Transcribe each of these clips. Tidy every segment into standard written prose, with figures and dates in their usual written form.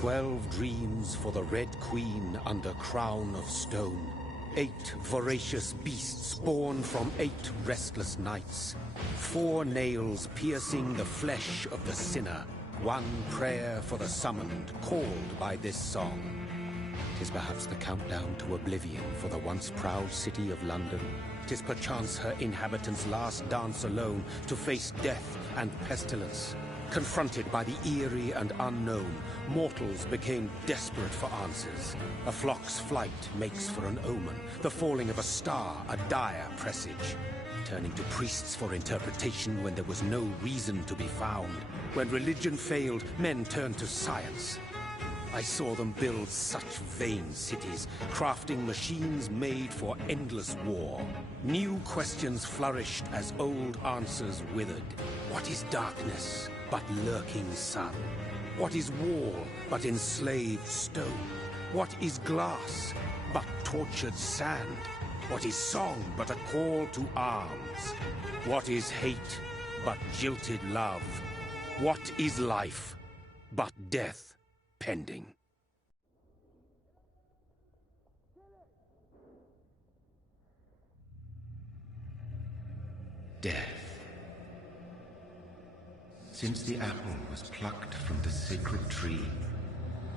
12 dreams for the Red Queen under crown of stone. 8 voracious beasts born from 8 restless nights. 4 nails piercing the flesh of the sinner. 1 prayer for the summoned, called by this song. 'Tis perhaps the countdown to oblivion for the once proud city of London. 'Tis perchance her inhabitants' last dance alone to face death and pestilence. Confronted by the eerie and unknown, mortals became desperate for answers. A flock's flight makes for an omen, the falling of a star a dire presage. Turning to priests for interpretation when there was no reason to be found. When religion failed, men turned to science. I saw them build such vain cities, crafting machines made for endless war. New questions flourished as old answers withered. What is darkness but lurking sun? What is wall but enslaved stone? What is glass but tortured sand? What is song but a call to arms? What is hate but jilted love? What is life but death pending? Death. Since the apple was plucked from the sacred tree,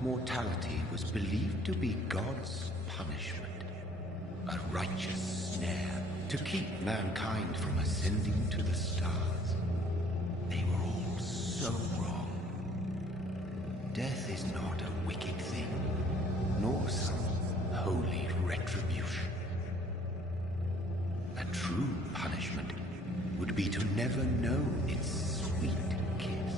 mortality was believed to be God's punishment. A righteous snare to keep mankind from ascending to the stars. They were all so wrong. Death is not a wicked thing, nor some holy retribution. A true punishment would be to never know its sweet kiss.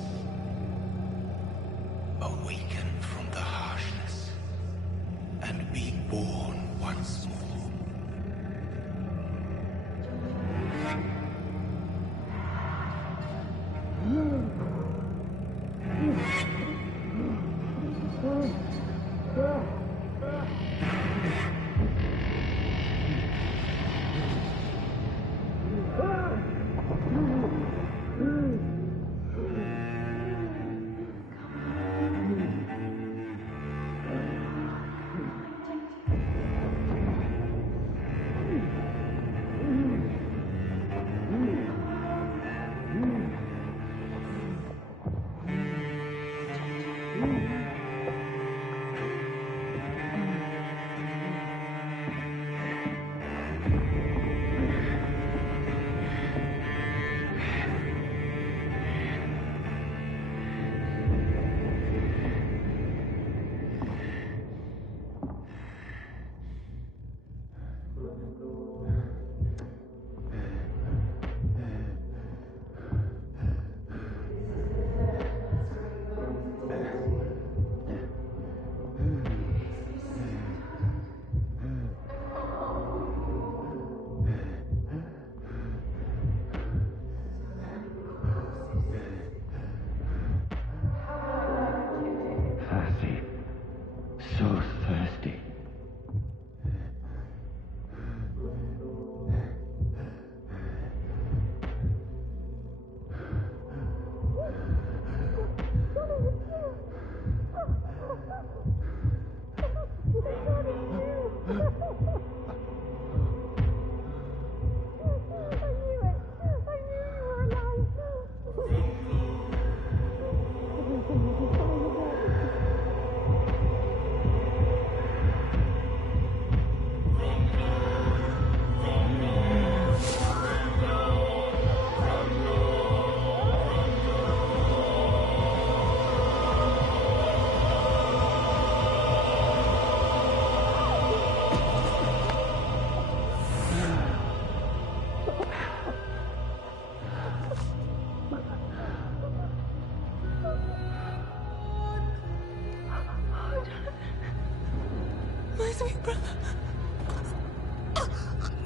Awaken from the harshness and be born once more.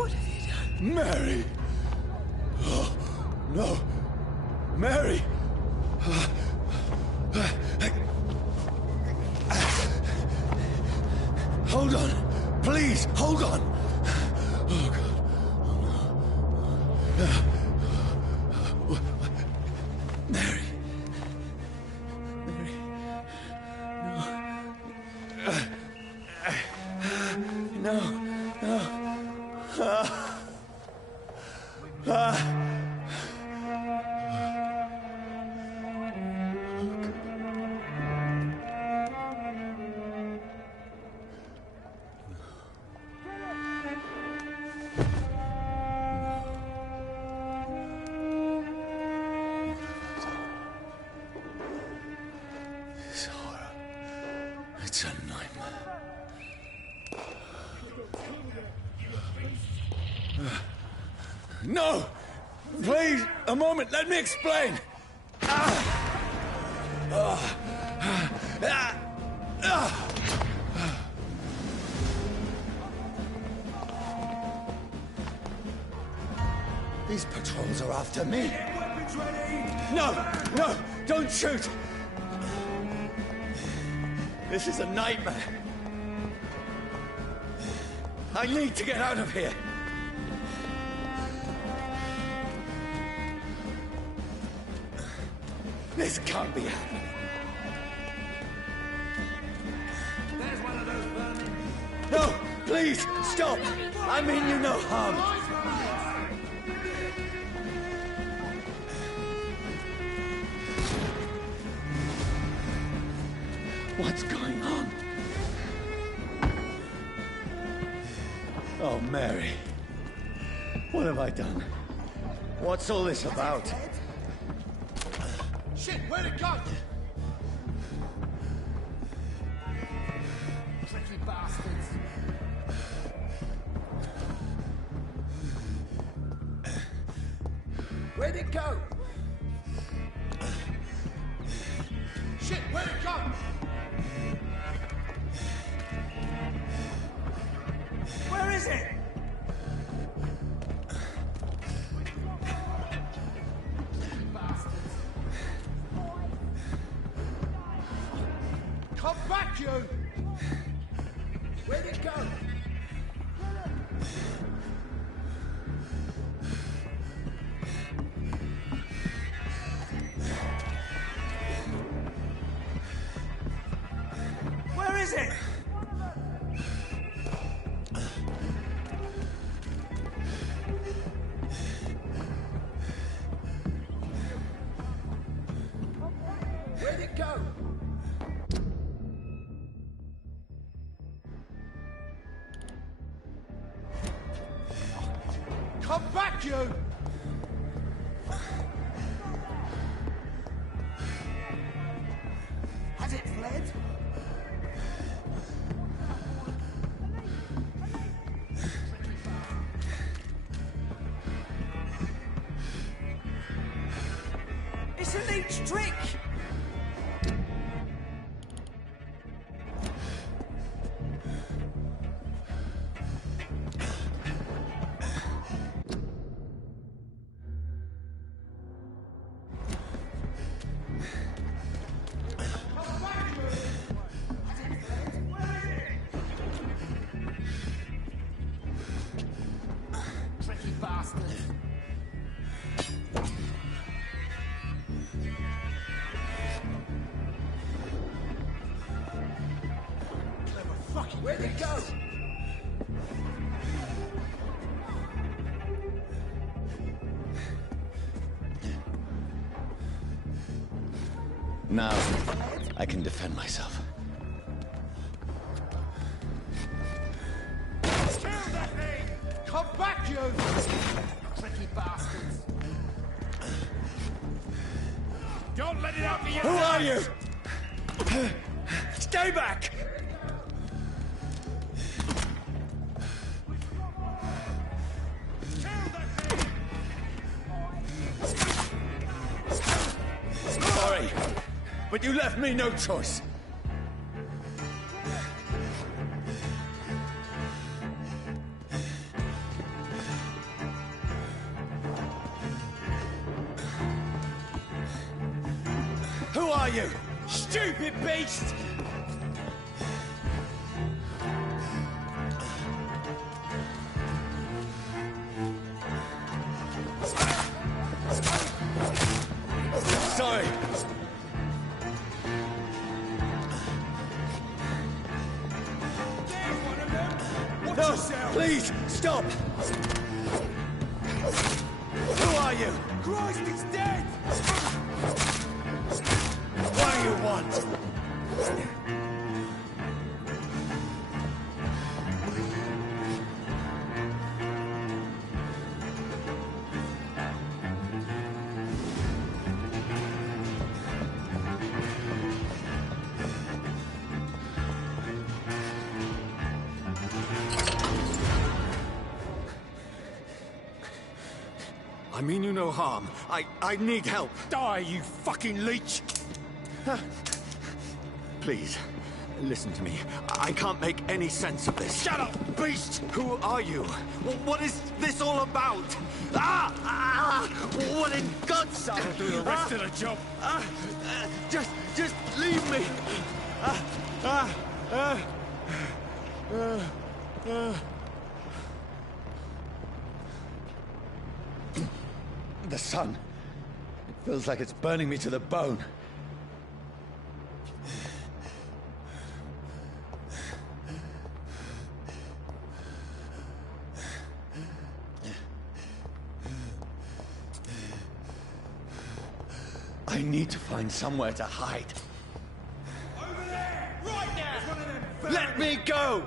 What have you done? Mary! Oh, no! Mary! Hold on! Please, hold on! Oh, God. Oh, no. Mary! Mary! No. It's a nightmare. No! Please, a moment, let me explain! These patrols are after me. Weapons ready! No! Don't shoot! This is a nightmare. I need to get out of here. This can't be happening. There's one of those vermin. No! Please, stop! I mean you no harm. What's going on? Oh, Mary. What have I done? What's all this about? Shit, where'd it go? Tricky bastards. Where'd it go? Shit, where'd it go? Where is it? Come back, you! Where'd it go? Where is it? Where'd it go? Come back, you! Has it fled? It's a leech trick! Tricky bastard. Clever fucking. Where'd it go? Now, I can defend myself. Kill that thing! Come back, you! Tricky bastards. Don't let it out me. Who are you? Stay back! Sorry, but you left me no choice. Who are you? Stupid beast! Sorry. No, please, stop! Who are you? Christ, it's dead! What do you want? I mean you no harm. I need help. Die, you fucking leech! Please, listen to me. I can't make any sense of this. Shut up, beast! Who are you? What is this all about? What in God's name? I'll do the rest of the job. Just leave me. The sun. It feels like it's burning me to the bone. I need to find somewhere to hide. Over there! Right now! Let me go!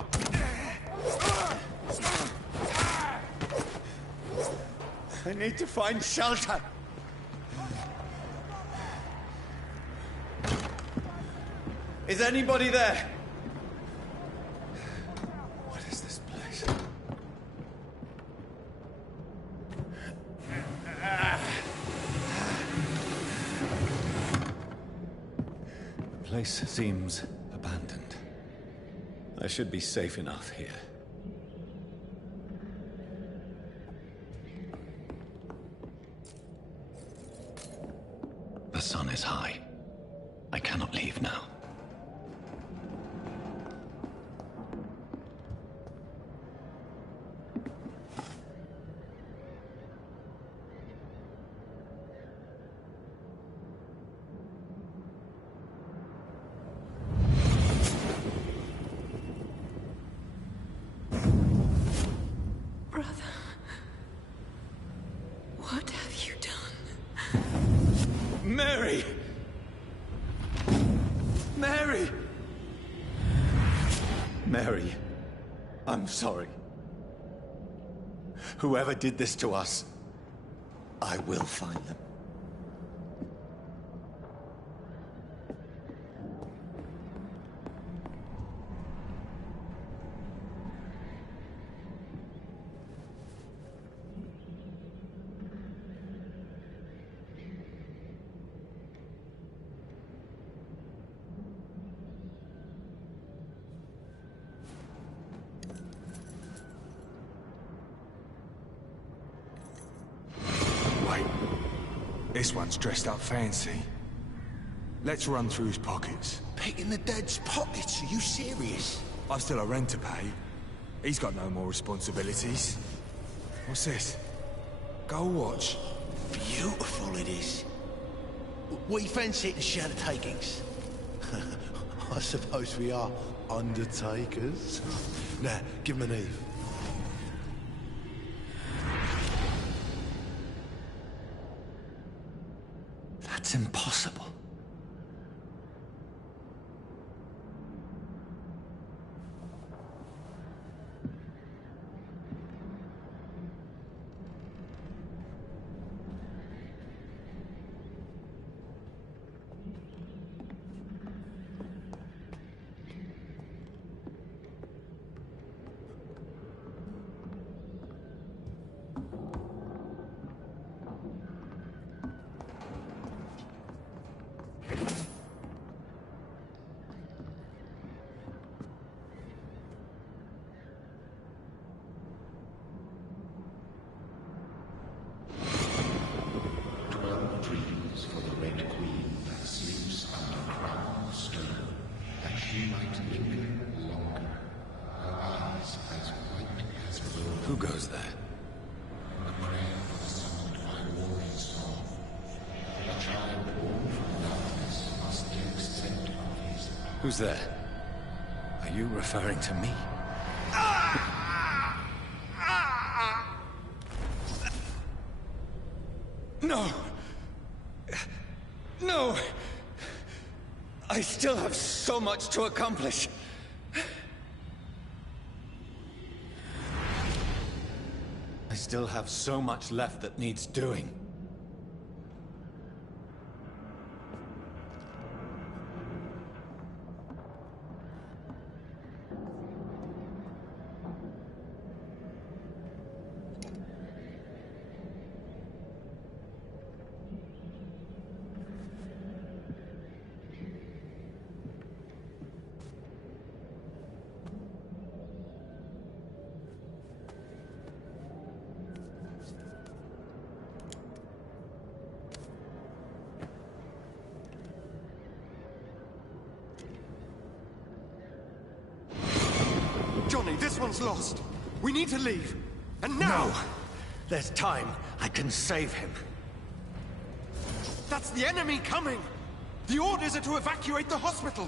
I need to find shelter. Is anybody there? What is this place? The place seems abandoned. I should be safe enough here. The sun is high. I cannot leave now. Brother, what have you done? Mary! Mary! Mary, I'm sorry. Whoever did this to us, I will find them. Wait. This one's dressed up fancy. Let's run through his pockets. Picking the dead's pockets? Are you serious? I've still a rent to pay. He's got no more responsibilities. What's this? Gold watch. Beautiful it is. We fancy it to share the takings. I suppose we are undertakers. Now, give him an Eve. That's impossible. For the Red Queen that sleeps under crown of stone, that she might linger longer, her eyes as white as wool. Who goes there? A prayer for the summoned by warriors of a child born from darkness must the extent of his power. Who's there? Are you referring to me? No! No! I still have so much to accomplish. I still have so much left that needs doing. Johnny, this one's lost. We need to leave. And now! No! There's time. I can save him. That's the enemy coming! The orders are to evacuate the hospital!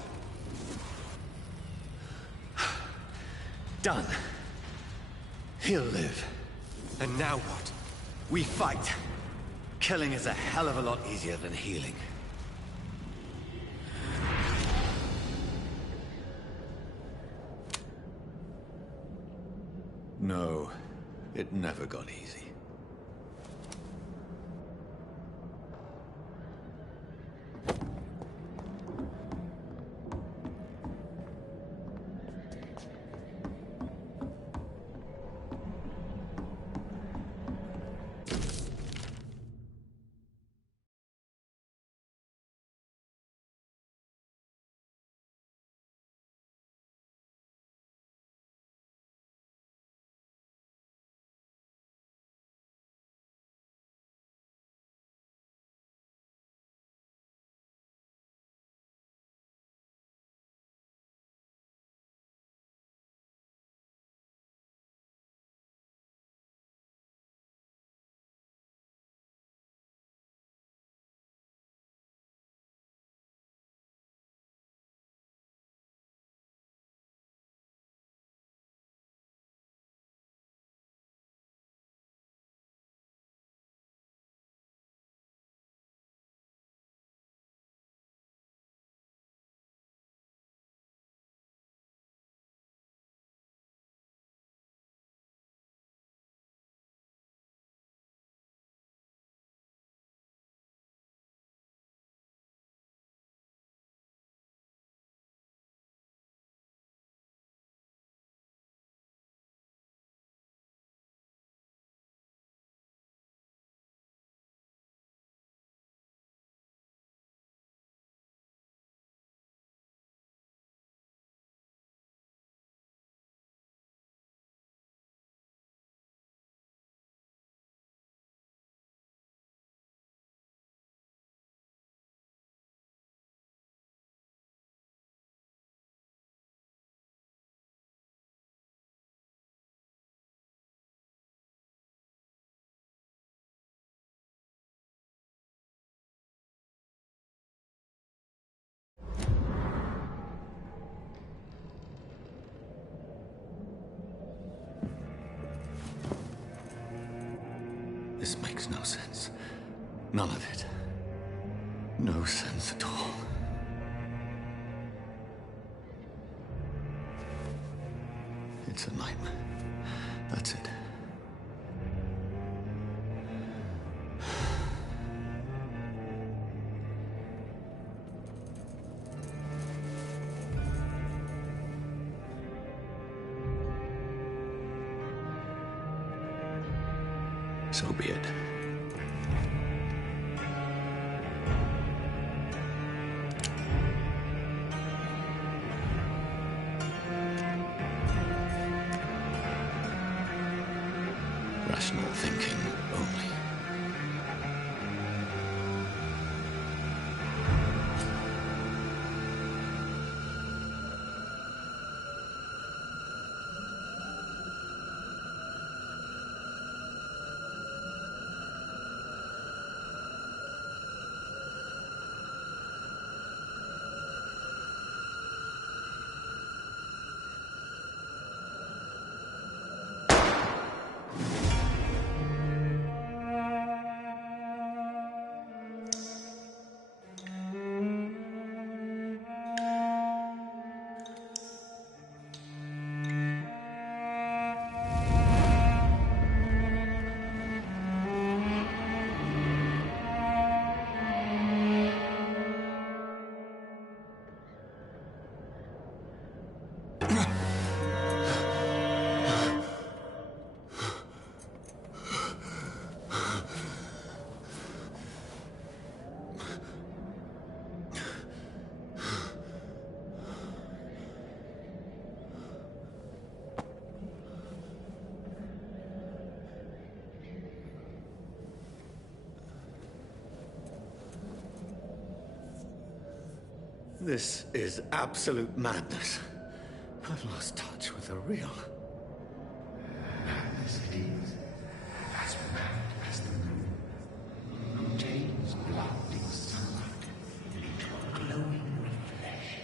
Done. He'll live. And now what? We fight. Killing is a hell of a lot easier than healing. No, it never got easy. This makes no sense. None of it. No sense at all. It's a nightmare. That's it. So be it. Rational thinking only. This is absolute madness. I've lost touch with the real. As it is, as round as the moon, obtains blinding sunlight into a glowing flesh.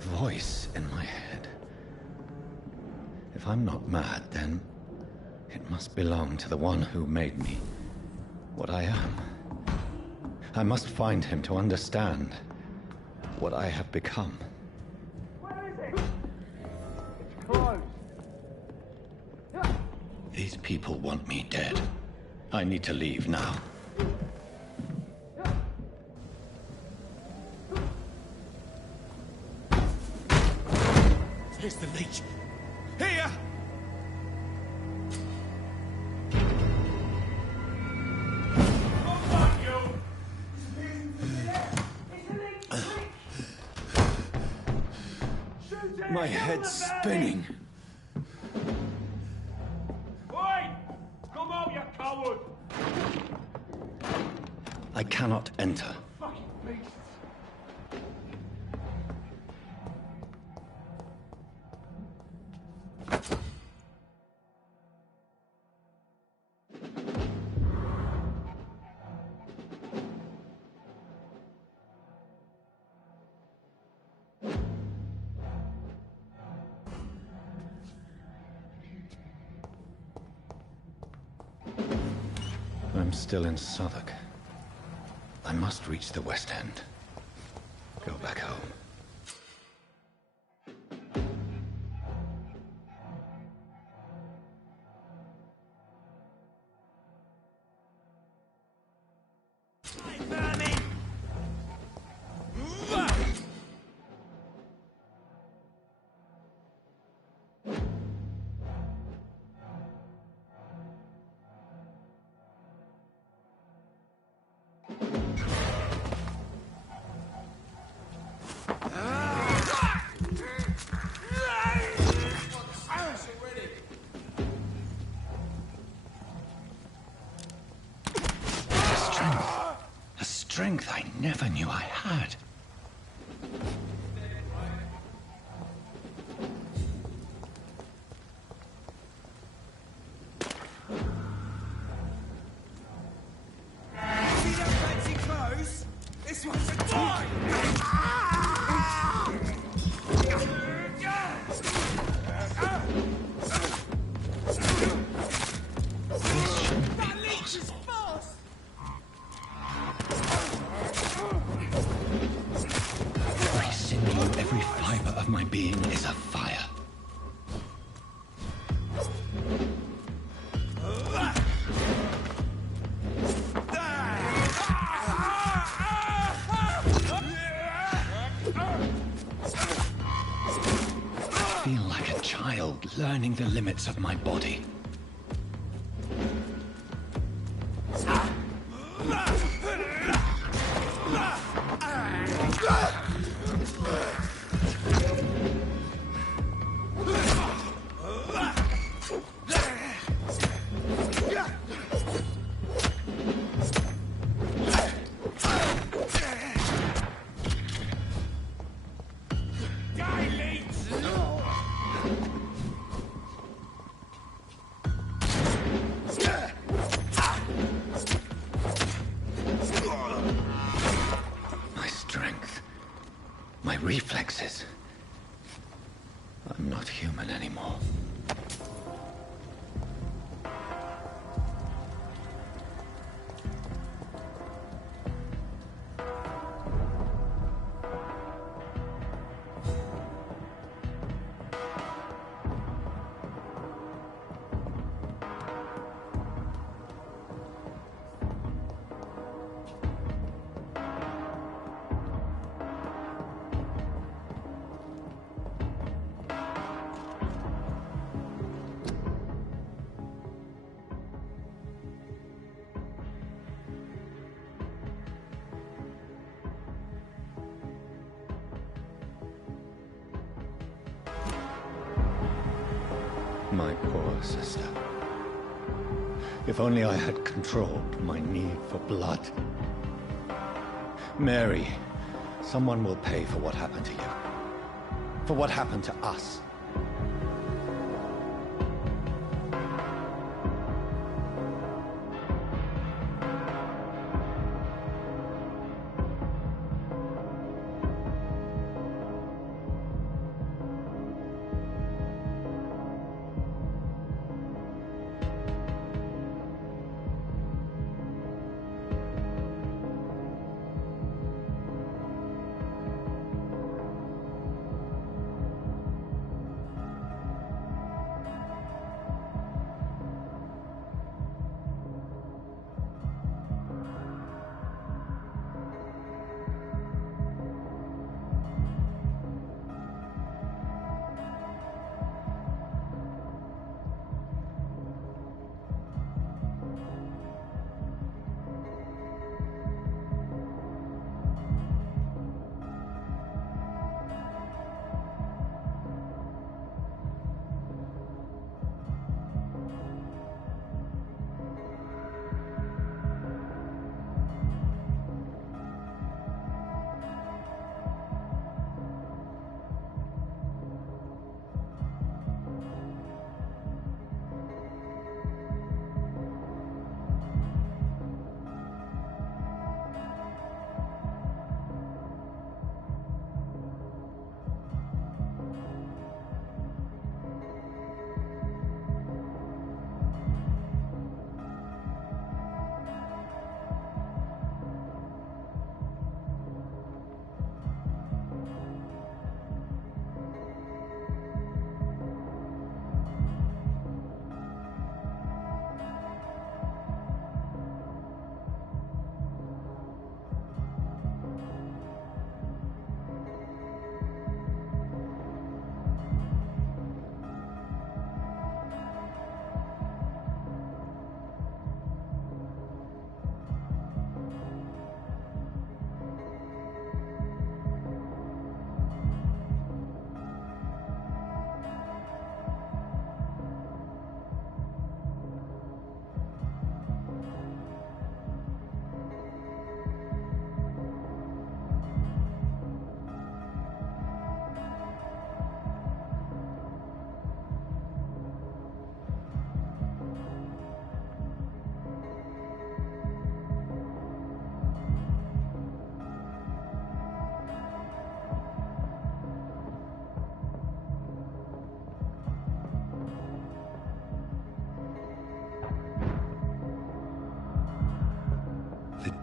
Voice in my head. If I'm not mad, then it must belong to the one who made me what I am. I must find him to understand what I have become. Where is it? It's closed. These people want me dead. I need to leave now. Here's the leech. Here! My head's spinning. Oi! Come out, you coward! I cannot enter. Fucking beasts! I'm still in Southwark. I must reach the West End. Go back home. Strength I never knew I had. See that fancy clothes? This one's a toy! That leech is fast! Every sinew, every fiber of my being is afire. I feel like a child learning the limits of my body. My strength, my reflexes. I'm not human anymore. My poor sister. If only I had controlled my need for blood. Mary, someone will pay for what happened to you. For what happened to us.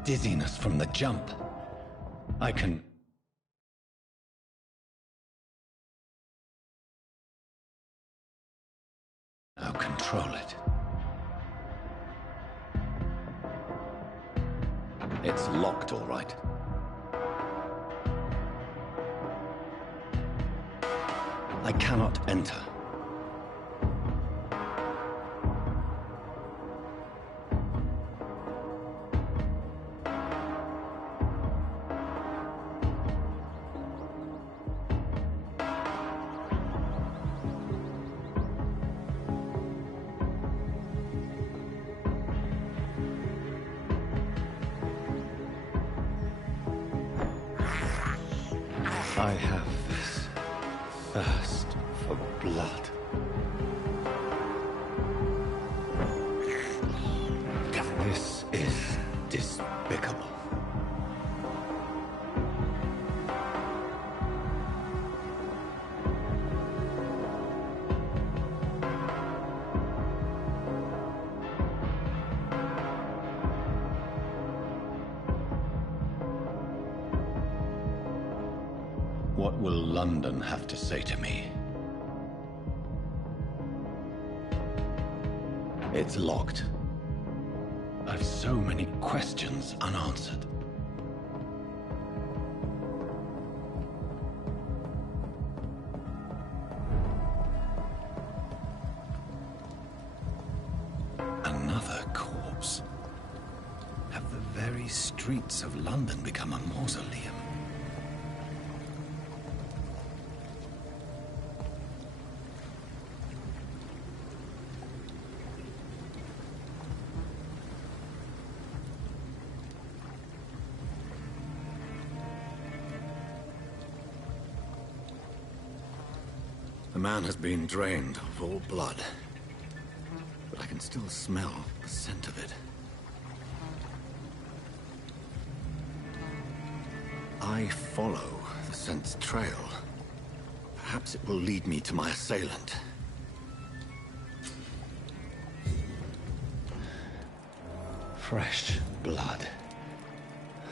dizziness from the jump. I can... now control it. It's locked, all right. I cannot enter. I have this thirst for blood. This is despicable. What will London have to say to me? It's locked. I've so many questions unanswered. Another corpse. Have the very streets of London become a mausoleum? The man has been drained of all blood, but I can still smell the scent of it. I follow the scent's trail. Perhaps it will lead me to my assailant. Fresh blood.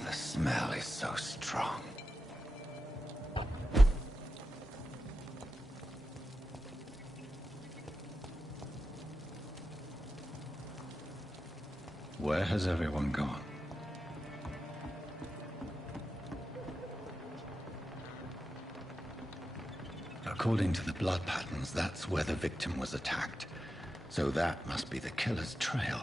The smell is so strong. Where has everyone gone? According to the blood patterns, that's where the victim was attacked. So that must be the killer's trail.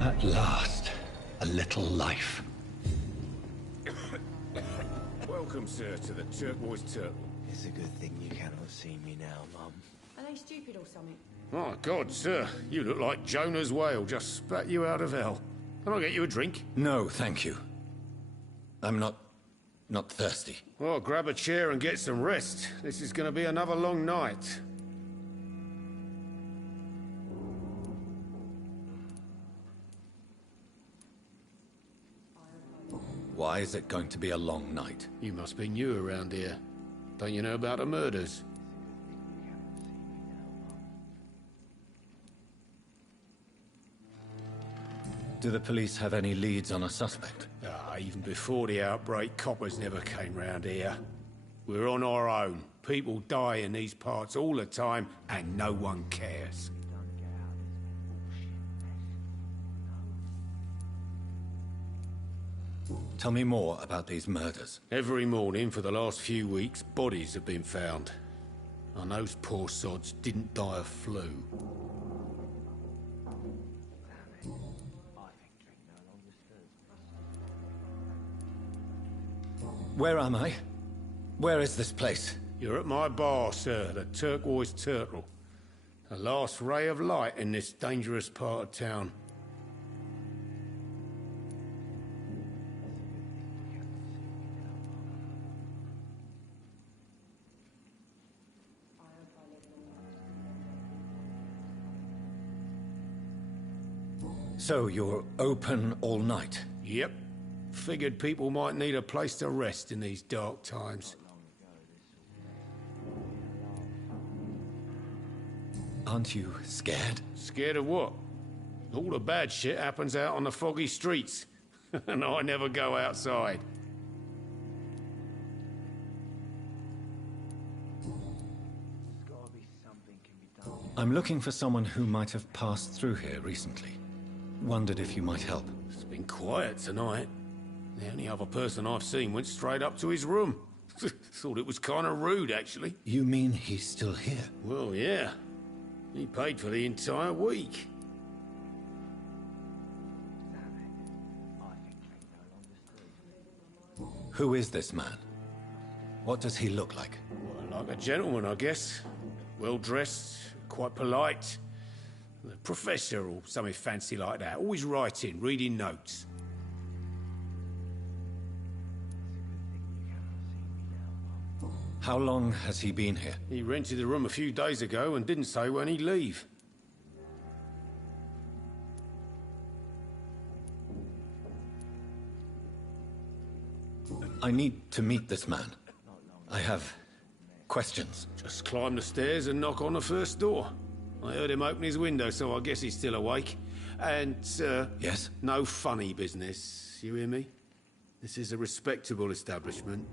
At last, a little life. Welcome, sir, to the Turquoise Turtle. It's a good thing you cannot see me now, Mum. Are they stupid or something? My God, sir, you look like Jonah's whale just spat you out of hell. Can I get you a drink? No, thank you. I'm not thirsty. Well, grab a chair and get some rest. This is going to be another long night. Why is it going to be a long night? You must be new around here. Don't you know about the murders? Do the police have any leads on a suspect? Even before the outbreak, coppers never came round here. We're on our own. People die in these parts all the time, and no one cares. Tell me more about these murders. Every morning for the last few weeks, bodies have been found. And those poor sods didn't die of flu. Where am I? Where is this place? You're at my bar, sir, the Turquoise Turtle. The last ray of light in this dangerous part of town. So you're open all night? Yep. Figured people might need a place to rest in these dark times. Aren't you scared? Scared of what? All the bad shit happens out on the foggy streets. And I never go outside. I'm looking for someone who might have passed through here recently. Wondered if you might help. It's been quiet tonight. The only other person I've seen went straight up to his room. Thought it was kind of rude, actually. You mean he's still here? Well, yeah. He paid for the entire week. Who is this man? What does he look like? Well, like a gentleman, I guess. Well-dressed, quite polite. A professor or something fancy like that. Always writing, reading notes. How long has he been here? He rented the room a few days ago and didn't say when he'd leave. I need to meet this man. I have questions. Just climb the stairs and knock on the first door. I heard him open his window, so I guess he's still awake. And, Yes? no funny business, you hear me? This is a respectable establishment.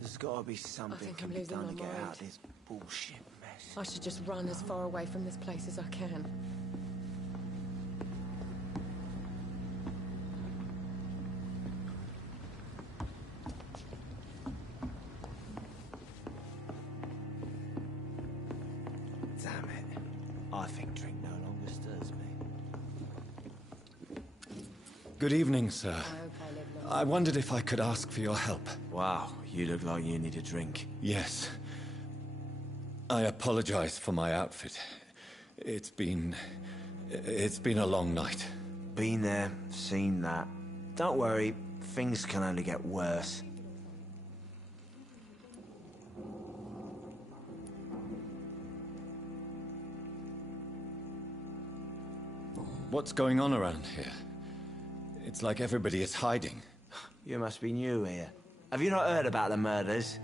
There's gotta be something can be done to get out of this bullshit mess. I should just run as far away from this place as I can. Damn it. I think drink no longer stirs me. Good evening, sir. I hope I live long. I wondered if I could ask for your help. Wow, you look like you need a drink. Yes. I apologize for my outfit. It's been a long night. Been there, seen that. Don't worry, things can only get worse. What's going on around here? It's like everybody is hiding. You must be new here. Have you not heard about the murders?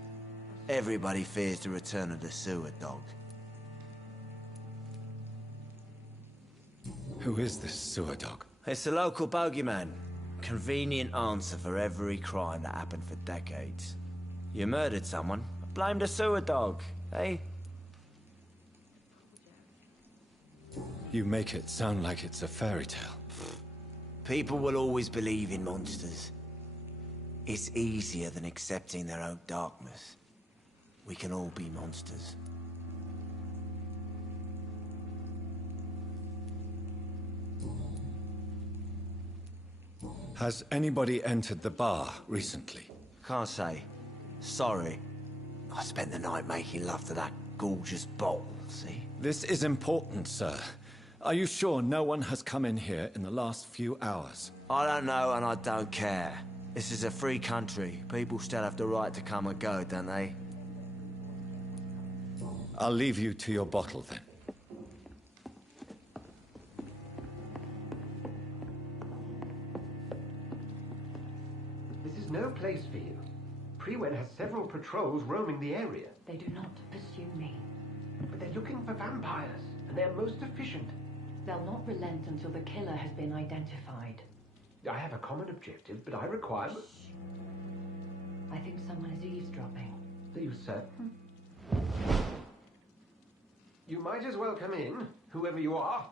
Everybody fears the return of the sewer dog. Who is this sewer dog? It's the local bogeyman. Convenient answer for every crime that happened for decades. You murdered someone, blame the sewer dog, eh? You make it sound like it's a fairy tale. People will always believe in monsters. It's easier than accepting their own darkness. We can all be monsters. Has anybody entered the bar recently? Can't say. Sorry. I spent the night making love to that gorgeous bottle, see? This is important, sir. Are you sure no one has come in here in the last few hours? I don't know and I don't care. This is a free country. People still have the right to come and go, don't they? I'll leave you to your bottle then. This is no place for you. Prewen has several patrols roaming the area. They do not pursue me. But they're looking for vampires, and they're most efficient. They'll not relent until the killer has been identified. I have a common objective, but I require... I think someone is eavesdropping. Are you certain? You might as well come in, whoever you are.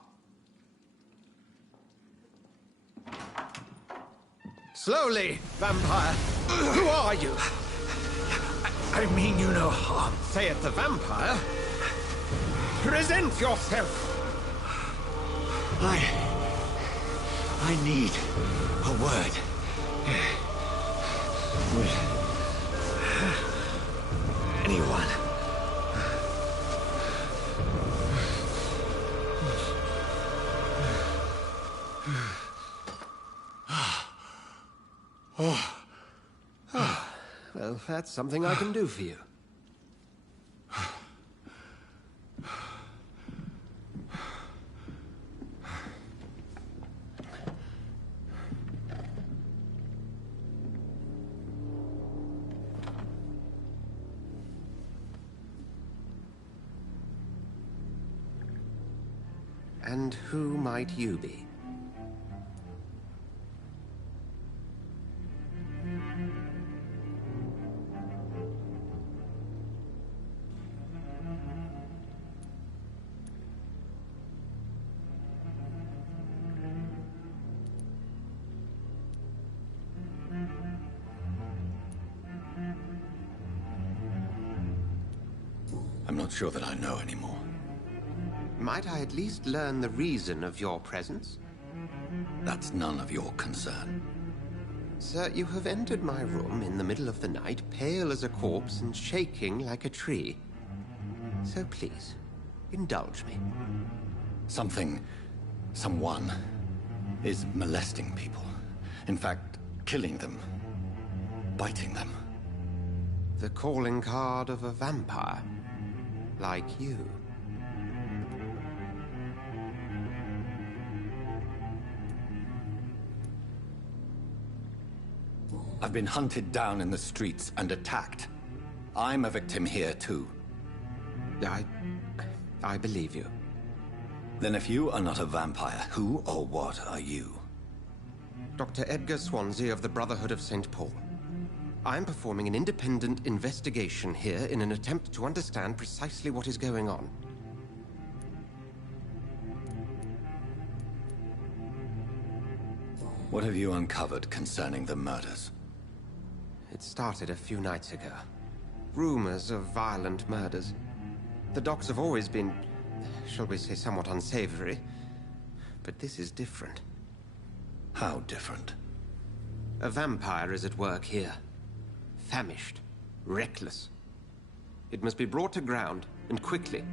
Slowly, vampire! Who are you? I mean you no harm, saith the vampire. Present yourself! I need a word. With anyone. Well, that's something I can do for you. And who might you be? I'm not sure that I know anymore. Might I at least learn the reason of your presence? That's none of your concern. Sir, you have entered my room in the middle of the night, pale as a corpse and shaking like a tree. So please, indulge me. Someone is molesting people. In fact, killing them. Biting them. The calling card of a vampire. Like you. I've been hunted down in the streets and attacked. I'm a victim here, too. I believe you. Then if you are not a vampire, who or what are you? Dr. Edgar Swansea of the Brotherhood of St. Paul. I'm performing an independent investigation here in an attempt to understand precisely what is going on. What have you uncovered concerning the murders? It started a few nights ago. Rumors of violent murders. The docks have always been, shall we say, somewhat unsavory. But this is different. How different? A vampire is at work here. Famished. Reckless. It must be brought to ground, and quickly.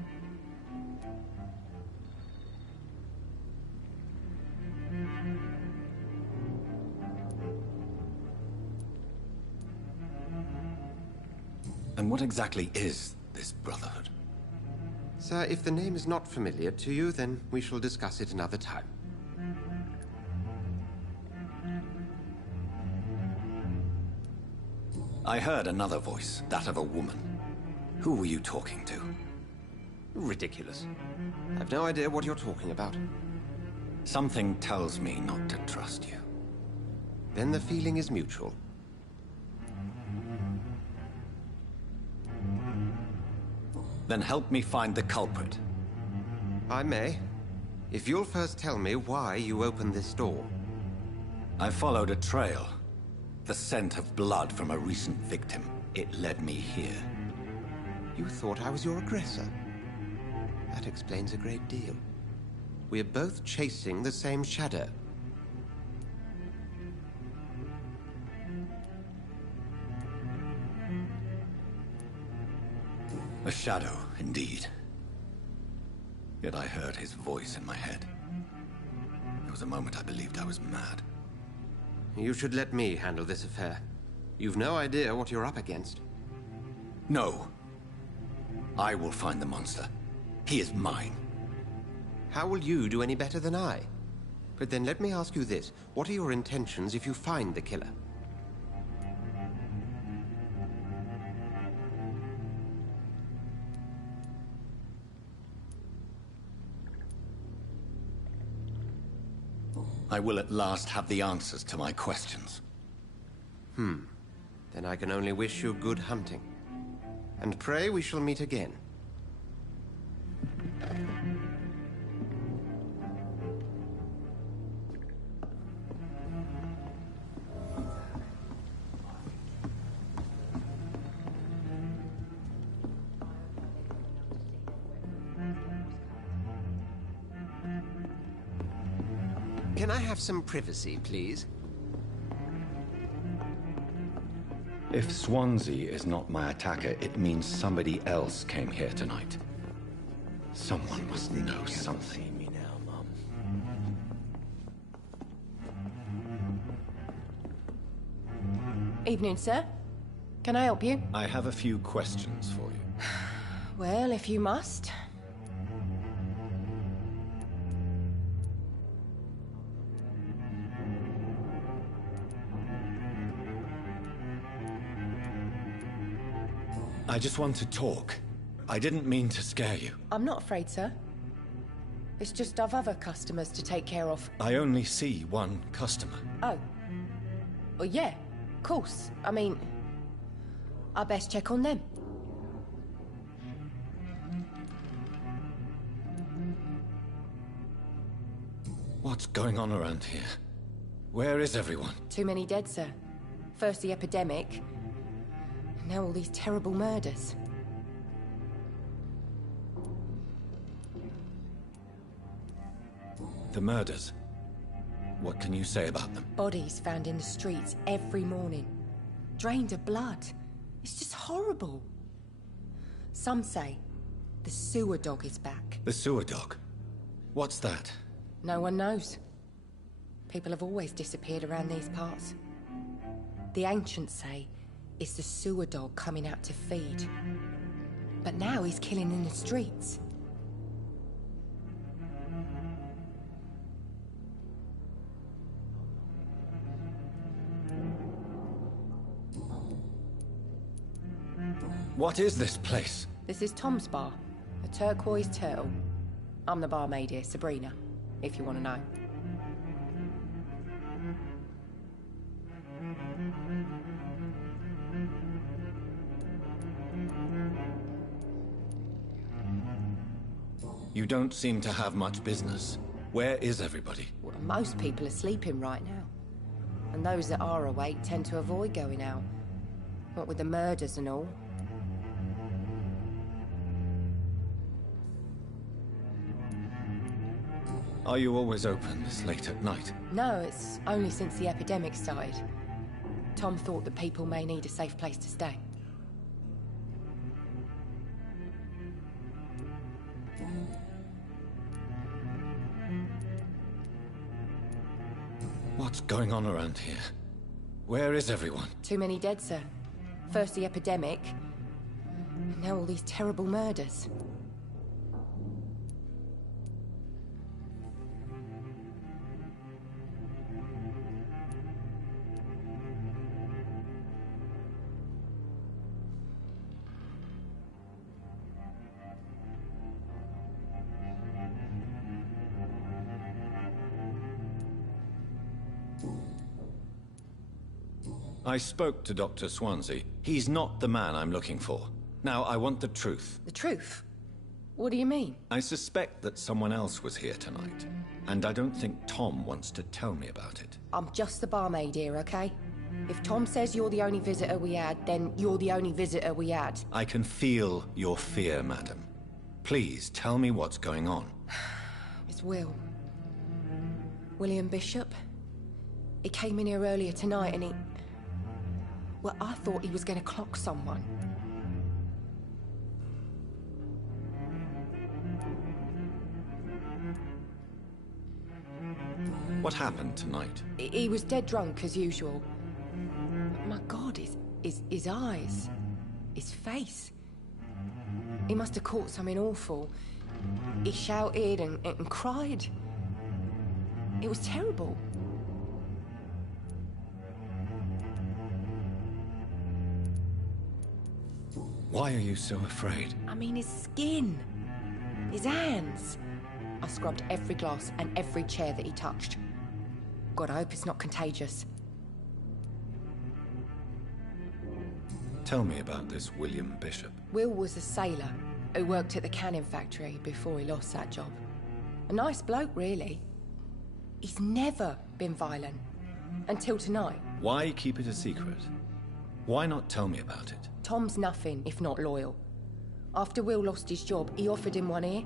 And what exactly is this Brotherhood? Sir, if the name is not familiar to you, then we shall discuss it another time. I heard another voice, that of a woman. Who were you talking to? Ridiculous. I've no idea what you're talking about. Something tells me not to trust you. Then the feeling is mutual. Then help me find the culprit. I may. If you'll first tell me why you opened this door. I followed a trail. The scent of blood from a recent victim. It led me here. You thought I was your aggressor? That explains a great deal. We're both chasing the same shadow. A shadow, indeed. Yet I heard his voice in my head. There was a moment I believed I was mad. You should let me handle this affair. You've no idea what you're up against. No. I will find the monster. He is mine. How will you do any better than I? But then let me ask you this. What are your intentions if you find the killer? I will at last have the answers to my questions. Then I can only wish you good hunting. And pray we shall meet again. Can I have some privacy, please? If Swansea is not my attacker, it means somebody else came here tonight. Someone must know something. Me now, Mum. Evening, sir. Can I help you? I have a few questions for you. Well, if you must. I just want to talk. I didn't mean to scare you. I'm not afraid, sir. It's just I've other customers to take care of. I only see one customer. Oh. Well, yeah, of course. I mean, I best check on them. What's going on around here? Where is everyone? Too many dead, sir. First the epidemic, and now all these terrible murders. The murders. What can you say about them? Bodies found in the streets every morning. Drained of blood. It's just horrible. Some say the sewer dog is back. The sewer dog? What's that? No one knows. People have always disappeared around these parts. The ancients say it's the sewer dog coming out to feed. But now he's killing in the streets. What is this place? This is Tom's bar, a turquoise turtle. I'm the barmaid here, Sabrina, if you want to know. You don't seem to have much business. Where is everybody? Well, most people are sleeping right now. And those that are awake tend to avoid going out. What with the murders and all. Are you always open this late at night? No, it's only since the epidemic started. Tom thought that people may need a safe place to stay. What's going on around here? Where is everyone? Too many dead, sir. First the epidemic, and now all these terrible murders. I spoke to Dr. Swansea. He's not the man I'm looking for. Now, I want the truth. The truth? What do you mean? I suspect that someone else was here tonight, and I don't think Tom wants to tell me about it. I'm just the barmaid here, okay? If Tom says you're the only visitor we had, then you're the only visitor we had. I can feel your fear, madam. Please, tell me what's going on. It's Will. William Bishop. He came in here earlier tonight and he... Well, I thought he was going to clock someone. What happened tonight? He was dead drunk, as usual. But my God, his eyes, his face. He must have caught something awful. He shouted and cried. It was terrible. Why are you so afraid? I mean, his skin. His hands. I scrubbed every glass and every chair that he touched. God, I hope it's not contagious. Tell me about this William Bishop. Will was a sailor who worked at the canning factory before he lost that job. A nice bloke, really. He's never been violent. Until tonight. Why keep it a secret? Why not tell me about it? Tom's nothing if not loyal. After Will lost his job, he offered him one ear.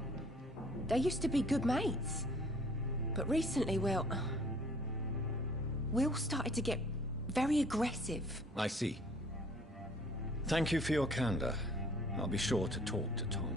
They used to be good mates. But recently, well... Will started to get very aggressive. I see. Thank you for your candor. I'll be sure to talk to Tom.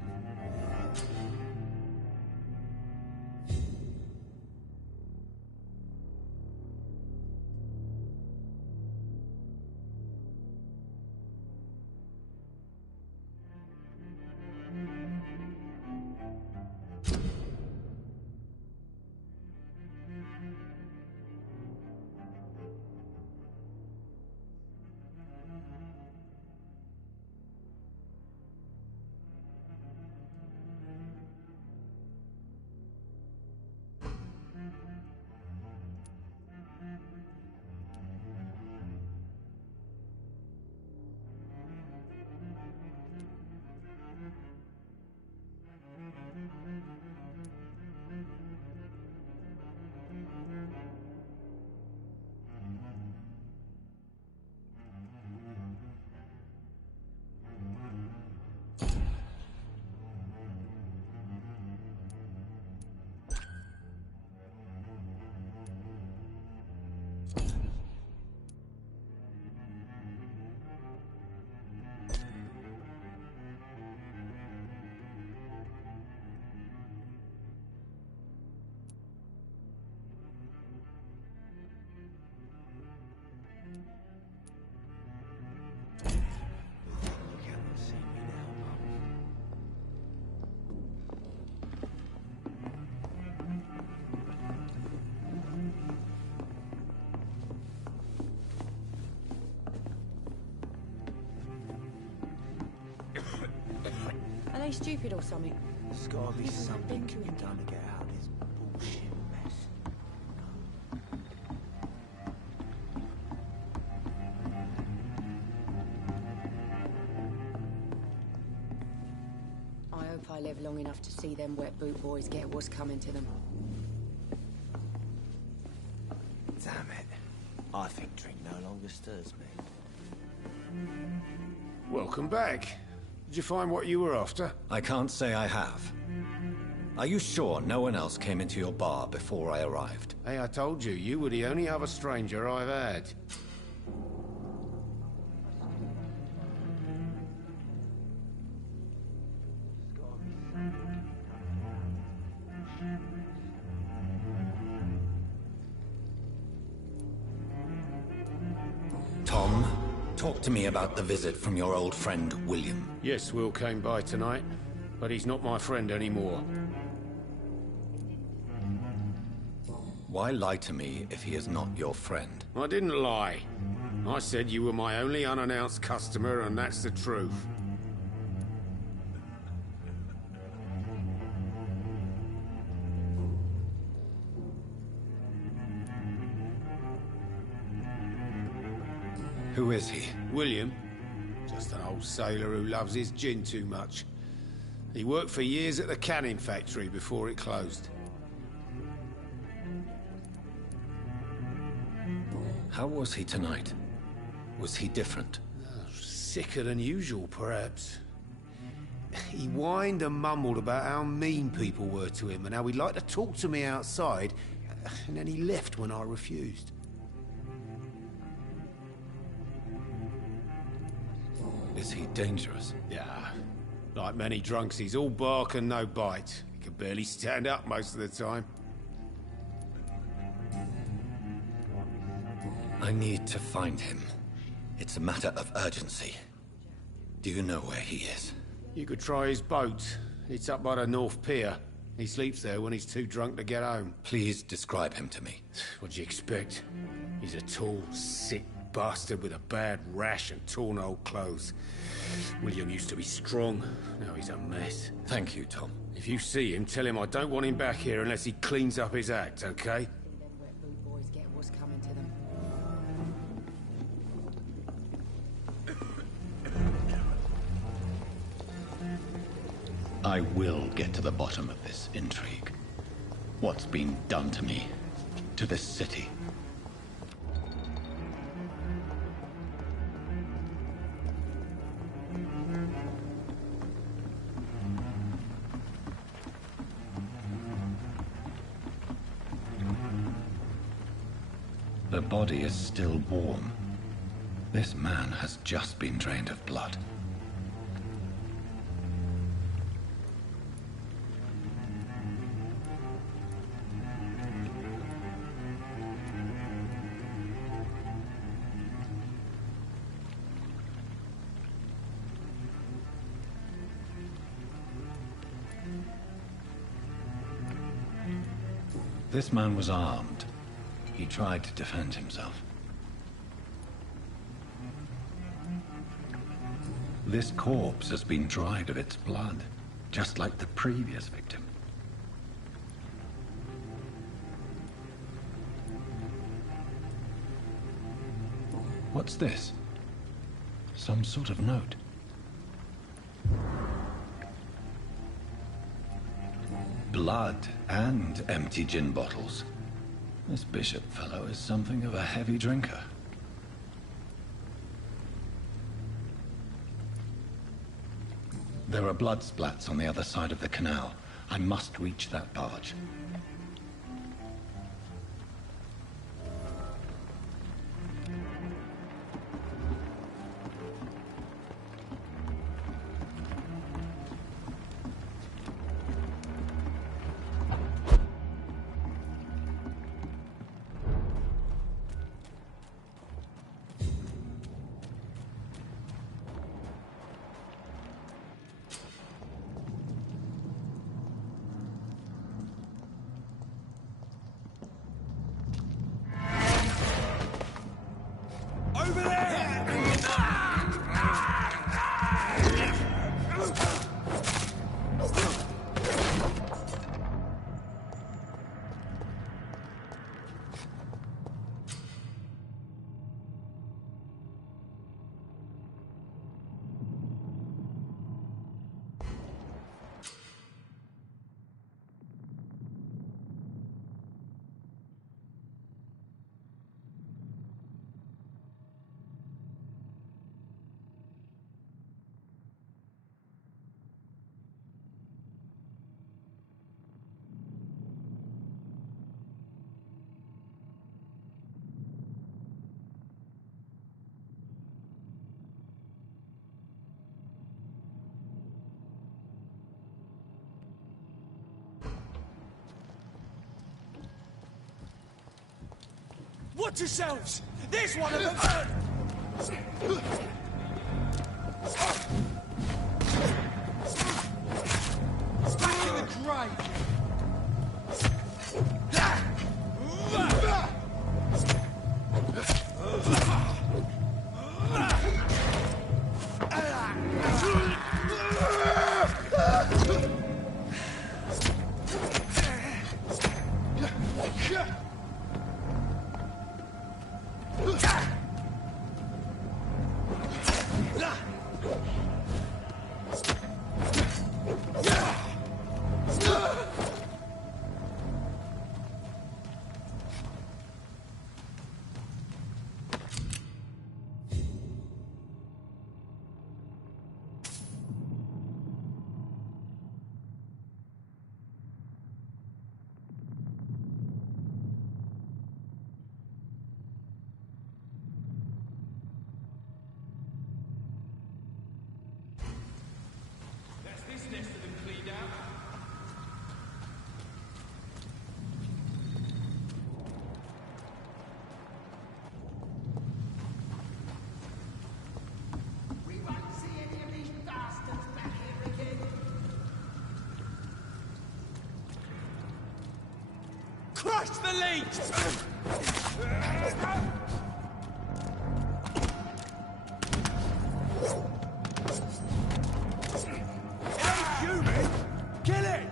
they stupid or something? There's gotta be something can be done to get out of this bullshit mess. I hope I live long enough to see them wet boot boys get what's coming to them. Damn it. I think drink no longer stirs me. Welcome back. Did you find what you were after? I can't say I have. Are you sure no one else came into your bar before I arrived? Hey, I told you, you were the only other stranger I've had. Tom, talk to me about the visit from your old friend, William. Yes, Will came by tonight, but he's not my friend anymore. Why lie to me if he is not your friend? I didn't lie. I said you were my only unannounced customer, and that's the truth. Who is he? William. Just an old sailor who loves his gin too much. He worked for years at the canning factory before it closed. How was he tonight? Was he different? Sicker than usual, perhaps. He whined and mumbled about how mean people were to him and how he'd like to talk to me outside, and then he left when I refused. Is he dangerous? Yeah. Like many drunks, he's all bark and no bite. He can barely stand up most of the time. I need to find him. It's a matter of urgency. Do you know where he is? You could try his boat. It's up by the North Pier. He sleeps there when he's too drunk to get home. Please describe him to me. What do you expect? He's a tall, sick bastard with a bad rash and torn old clothes. William used to be strong. Now he's a mess. Thank you, Tom. If you see him, tell him I don't want him back here unless he cleans up his act, okay? I will get to the bottom of this intrigue. What's been done to me, to this city. The body is still warm. This man has just been drained of blood. This man was armed. He tried to defend himself. This corpse has been dried of its blood, just like the previous victim. What's this? Some sort of note. Blood and empty gin bottles. This bishop fellow is something of a heavy drinker. There are blood splats on the other side of the canal. I must reach that barge. Watch yourselves! There's one of them! Back in the grave! Crush the leech! It ain't human! Kill it!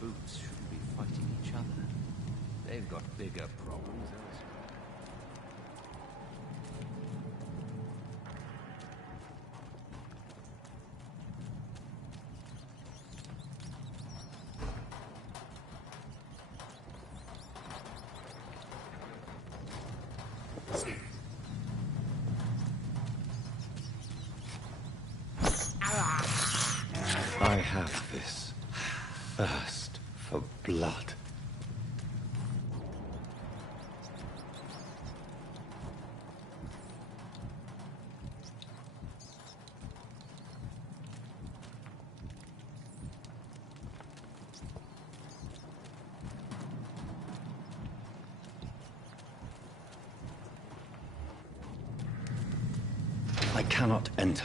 Boots shouldn't be fighting each other. They've got bigger problems elsewhere. I have this thirst for blood. I cannot enter.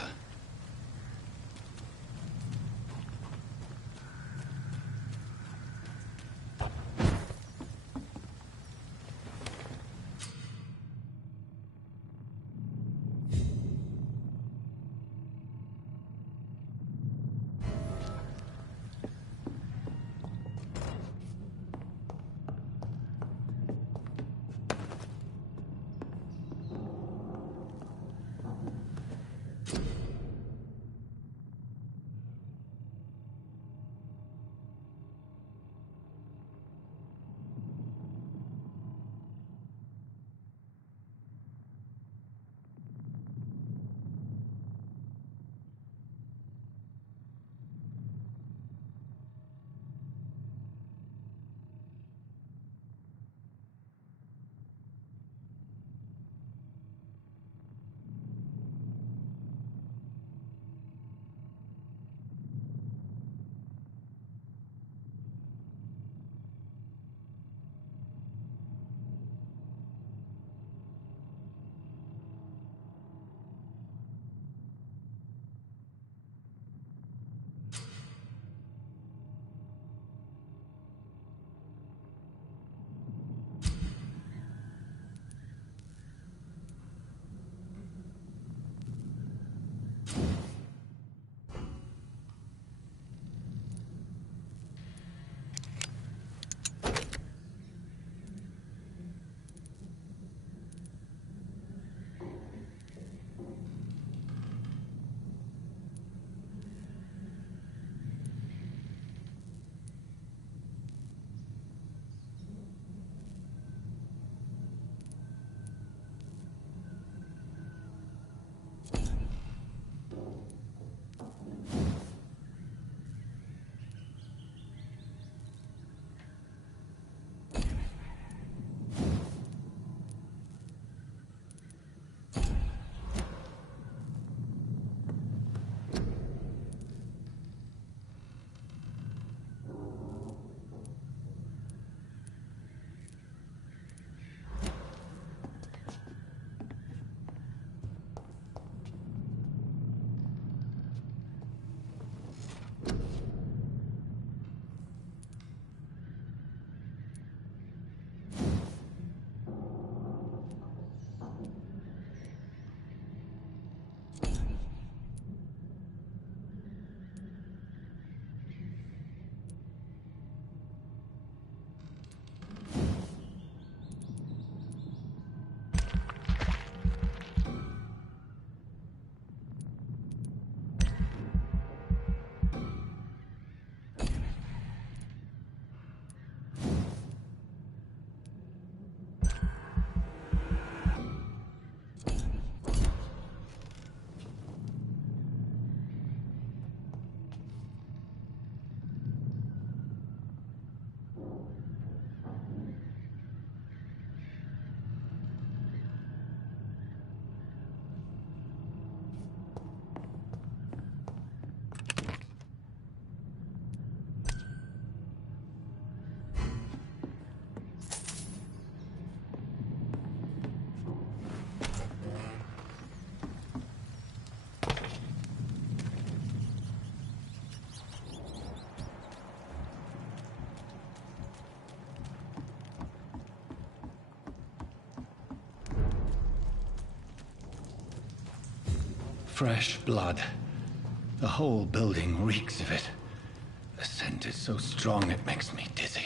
Fresh blood. The whole building reeks of it. The scent is so strong it makes me dizzy.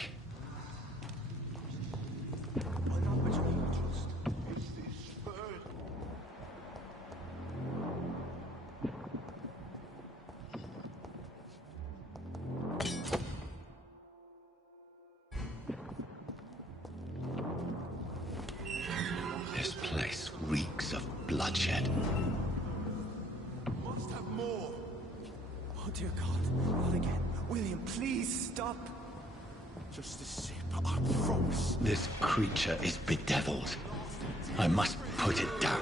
This place reeks of bloodshed. Must have more. Oh dear God, not again. William, please stop. Just a sip, I promise. This creature is bedeviled. I must put it down.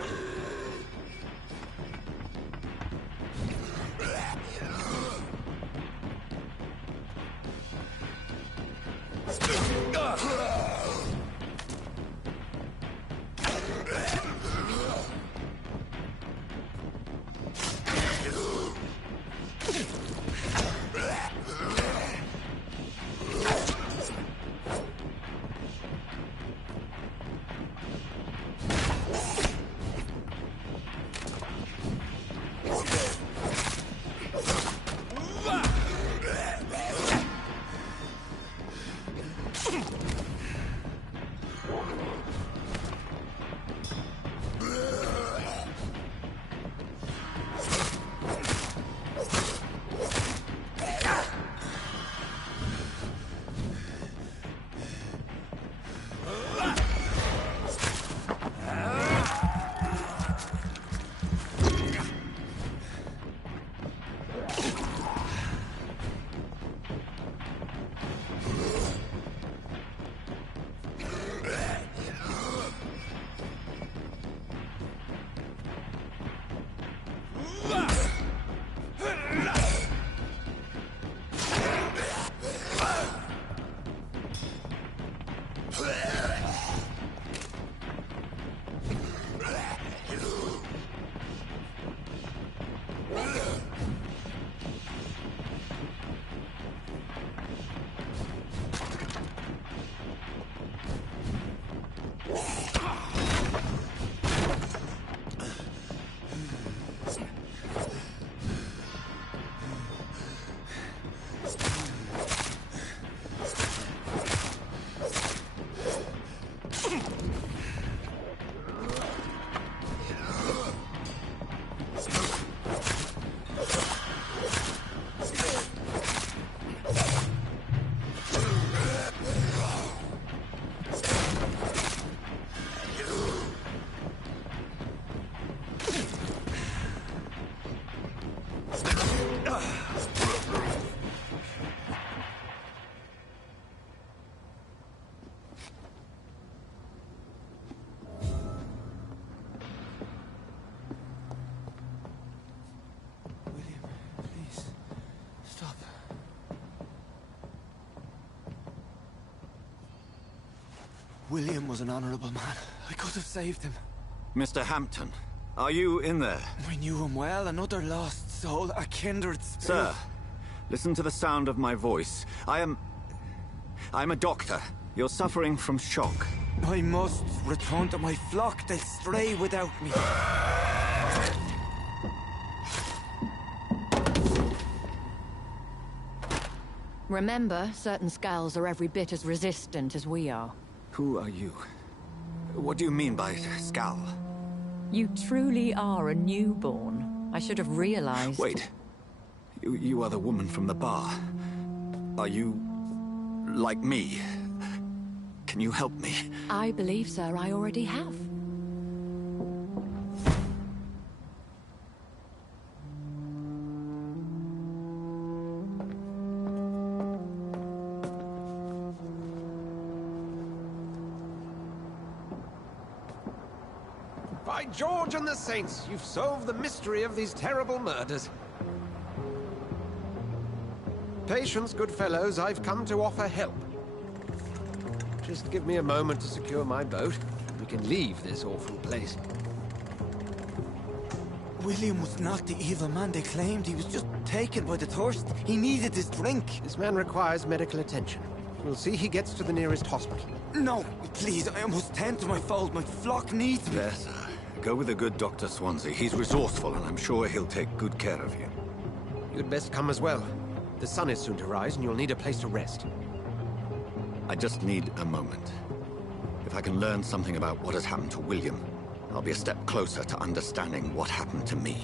William was an honorable man. I could have saved him. Mr. Hampton, are you in there? I knew him well, another lost soul, a kindred spirit. Sir, listen to the sound of my voice. I'm a doctor. You're suffering from shock. I must return to my flock. They'll stray without me. Remember, certain skulls are every bit as resistant as we are. Who are you? What do you mean by skull? You truly are a newborn. I should have realized. Wait. You are the woman from the bar. Are you like me? Can you help me? I believe, sir, I already have. By George and the Saints, you've solved the mystery of these terrible murders. Patience, good fellows, I've come to offer help. Just give me a moment to secure my boat. We can leave this awful place. William was not the evil man they claimed. He was just taken by the thirst. He needed his drink. This man requires medical attention. We'll see he gets to the nearest hospital. No, please, I must tend to my fold. My flock needs me. Yes, sir. Go with the good Dr. Swansea. He's resourceful, and I'm sure he'll take good care of you. You'd best come as well. The sun is soon to rise, and you'll need a place to rest. I just need a moment. If I can learn something about what has happened to William, I'll be a step closer to understanding what happened to me.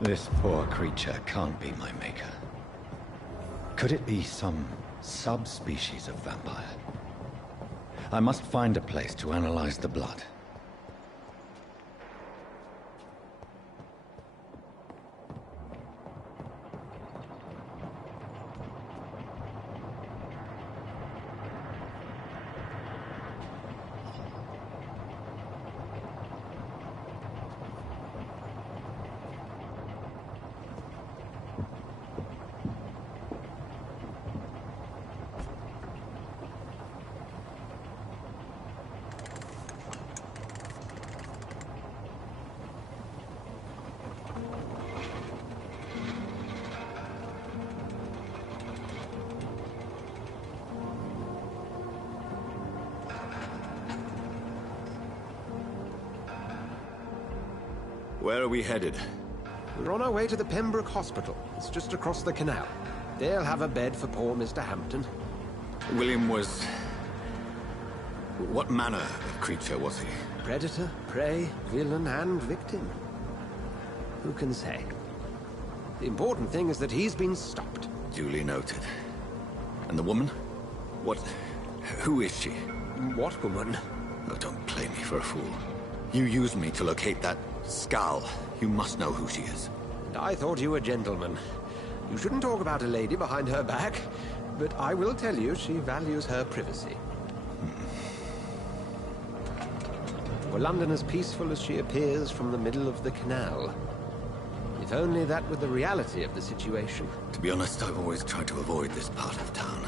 This poor creature can't be my maker. Could it be some subspecies of vampire? I must find a place to analyze the blood. Where are we headed? We're on our way to the Pembroke Hospital. It's just across the canal. They'll have a bed for poor Mr. Hampton. William was... what manner of creature was he? Predator, prey, villain, and victim. Who can say? The important thing is that he's been stopped. Duly noted. And the woman? What... who is she? What woman? Oh, don't play me for a fool. You used me to locate that skull. You must know who she is. And I thought you a gentleman. You shouldn't talk about a lady behind her back, but I will tell you she values her privacy. Were London as peaceful as she appears from the middle of the canal? If only that were the reality of the situation. To be honest, I've always tried to avoid this part of town.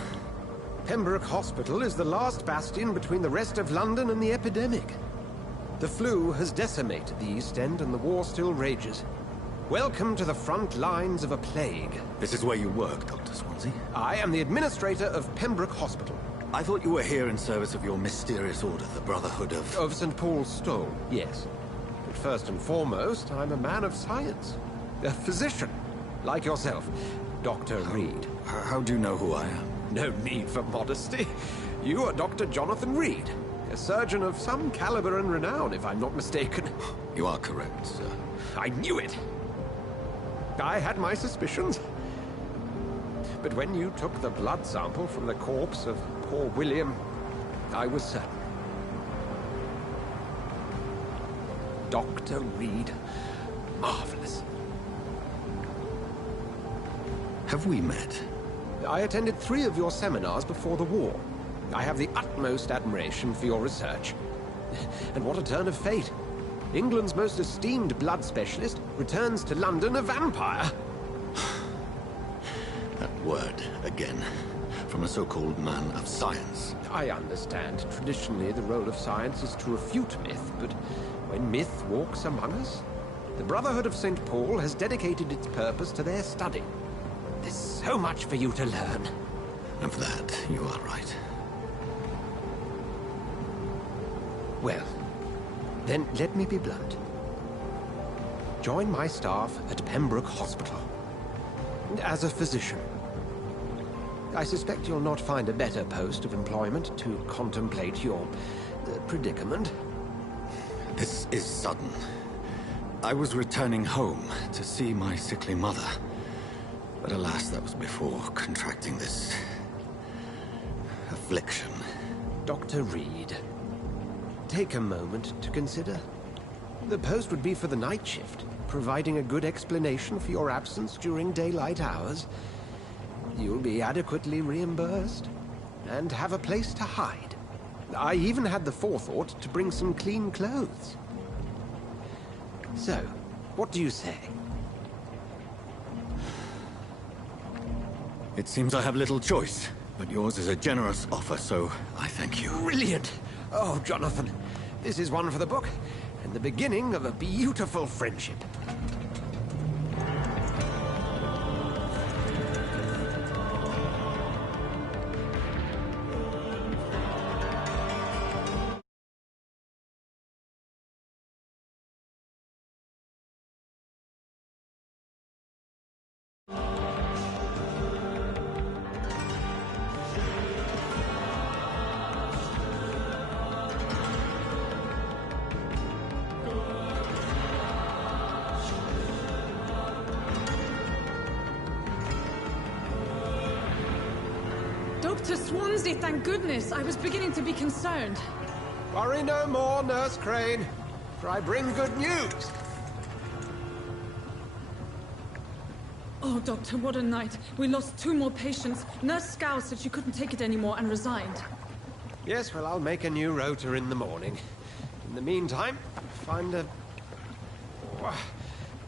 Pembroke Hospital is the last bastion between the rest of London and the epidemic. The flu has decimated the East End and the war still rages. Welcome to the front lines of a plague. This is where you work, Dr. Swansea? I am the administrator of Pembroke Hospital. I thought you were here in service of your mysterious order, the Brotherhood of... Of St. Paul's Stole, yes. But first and foremost, I'm a man of science. A physician, like yourself, Dr. Reed. How do you know who I am? No need for modesty. You are Dr. Jonathan Reed. A surgeon of some caliber and renown, if I'm not mistaken. You are correct, sir. I knew it! I had my suspicions. But when you took the blood sample from the corpse of poor William, I was certain. Dr. Reed. Marvelous. Have we met? I attended 3 of your seminars before the war. I have the utmost admiration for your research. And what a turn of fate. England's most esteemed blood specialist returns to London a vampire. That word, again. From a so-called man of science. I understand. Traditionally, the role of science is to refute myth, but when myth walks among us, the Brotherhood of St. Paul has dedicated its purpose to their study. There's so much for you to learn. Of that, you are right. Well, then let me be blunt. Join my staff at Pembroke Hospital. As a physician. I suspect you'll not find a better post of employment to contemplate your predicament. This is sudden. I was returning home to see my sickly mother. But alas, that was before contracting this... affliction. Dr. Reed, take a moment to consider. The post would be for the night shift, providing a good explanation for your absence during daylight hours. You'll be adequately reimbursed, and have a place to hide. I even had the forethought to bring some clean clothes. So, what do you say? It seems I have little choice, but yours is a generous offer, so I thank you. Brilliant! Oh, Jonathan, this is one for the book, and the beginning of a beautiful friendship. Swansea, thank goodness. I was beginning to be concerned. Worry no more, Nurse Crane, for I bring good news. Oh, Doctor, what a night. We lost 2 more patients. Nurse Scow said she couldn't take it anymore and resigned. Yes, well, I'll make a new rota in the morning. In the meantime, find a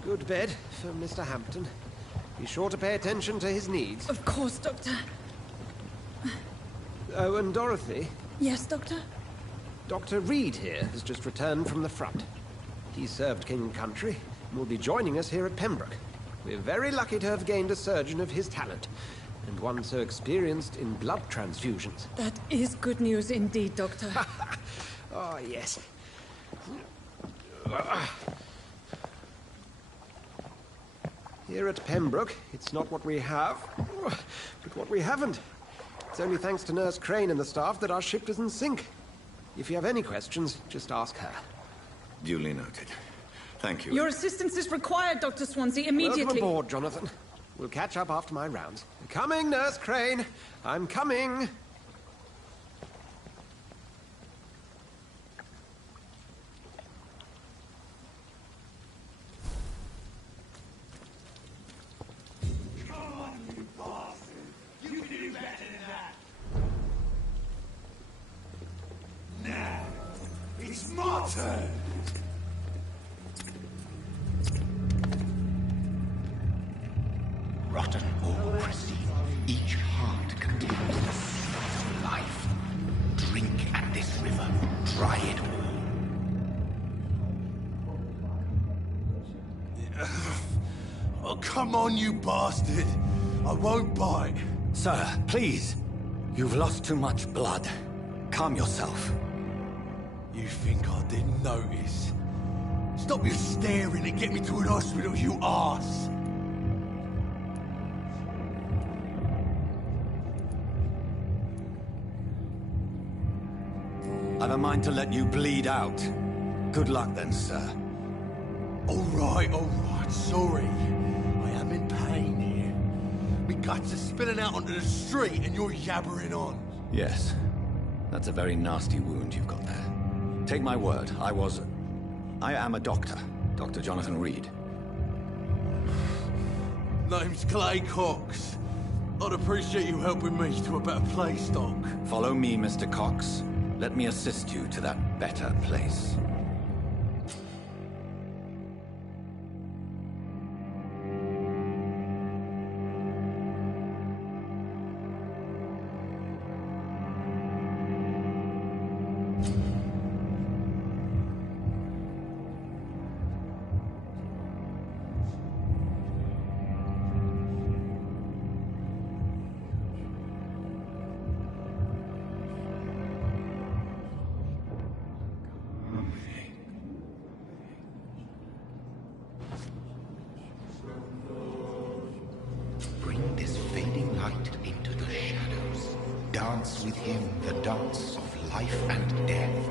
good bed for Mr. Hampton. Be sure to pay attention to his needs. Of course, Doctor. Oh, and Dorothy? Yes, Doctor? Dr. Reed here has just returned from the front. He served King and Country and will be joining us here at Pembroke. We're very lucky to have gained a surgeon of his talent, and one so experienced in blood transfusions. That is good news indeed, Doctor. Oh, yes. Here at Pembroke, it's not what we have, but what we haven't. It's only thanks to Nurse Crane and the staff that our ship doesn't sink. If you have any questions, just ask her. Duly noted. Thank you. Your assistance is required, Dr. Swansea, immediately. Welcome aboard, Jonathan. We'll catch up after my rounds. Coming, Nurse Crane. I'm coming. Come on, you bastard! You can do better than that! Now, it's my turn! Rotten or pristine, each heart contains the source of life. Drink at this river, try it all. Oh, come on, you bastard! I won't bite. Sir, please. You've lost too much blood. Calm yourself. You think I didn't notice? Stop your staring and get me to an hospital, you arse! I've a mind to let you bleed out. Good luck then, sir. All right, sorry. I am in pain here. Me guts are spilling out onto the street and you're yabbering on. Yes. That's a very nasty wound you've got there. Take my word, I am a doctor. Dr. Jonathan Reed. Name's Clay Cox. I'd appreciate you helping me to a better place, Doc. Follow me, Mr. Cox. Let me assist you to that better place. Bring this fading light into the shadows. Dance with him the dance of life and death.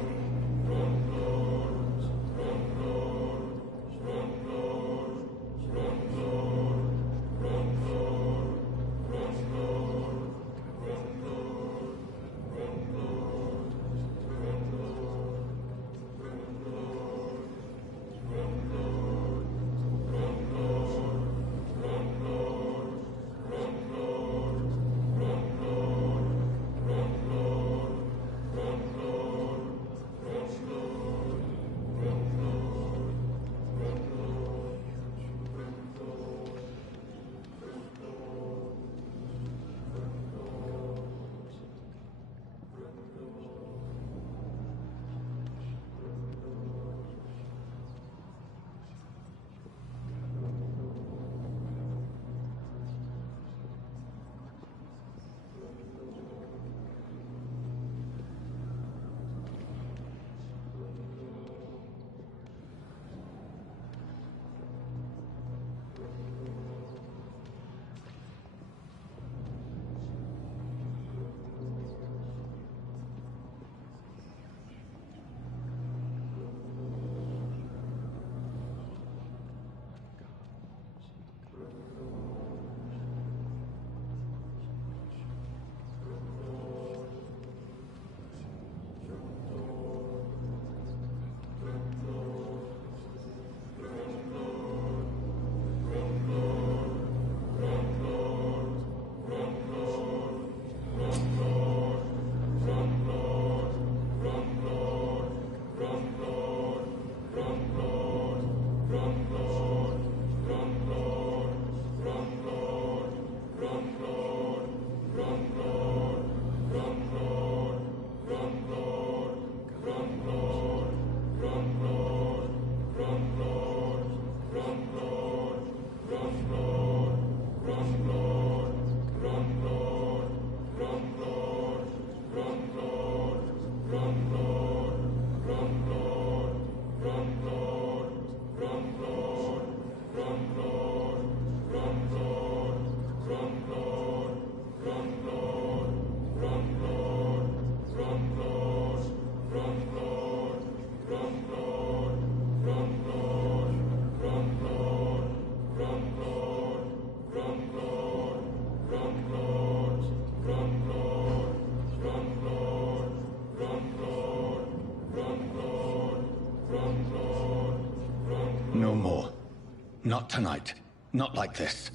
Not tonight. Not like this.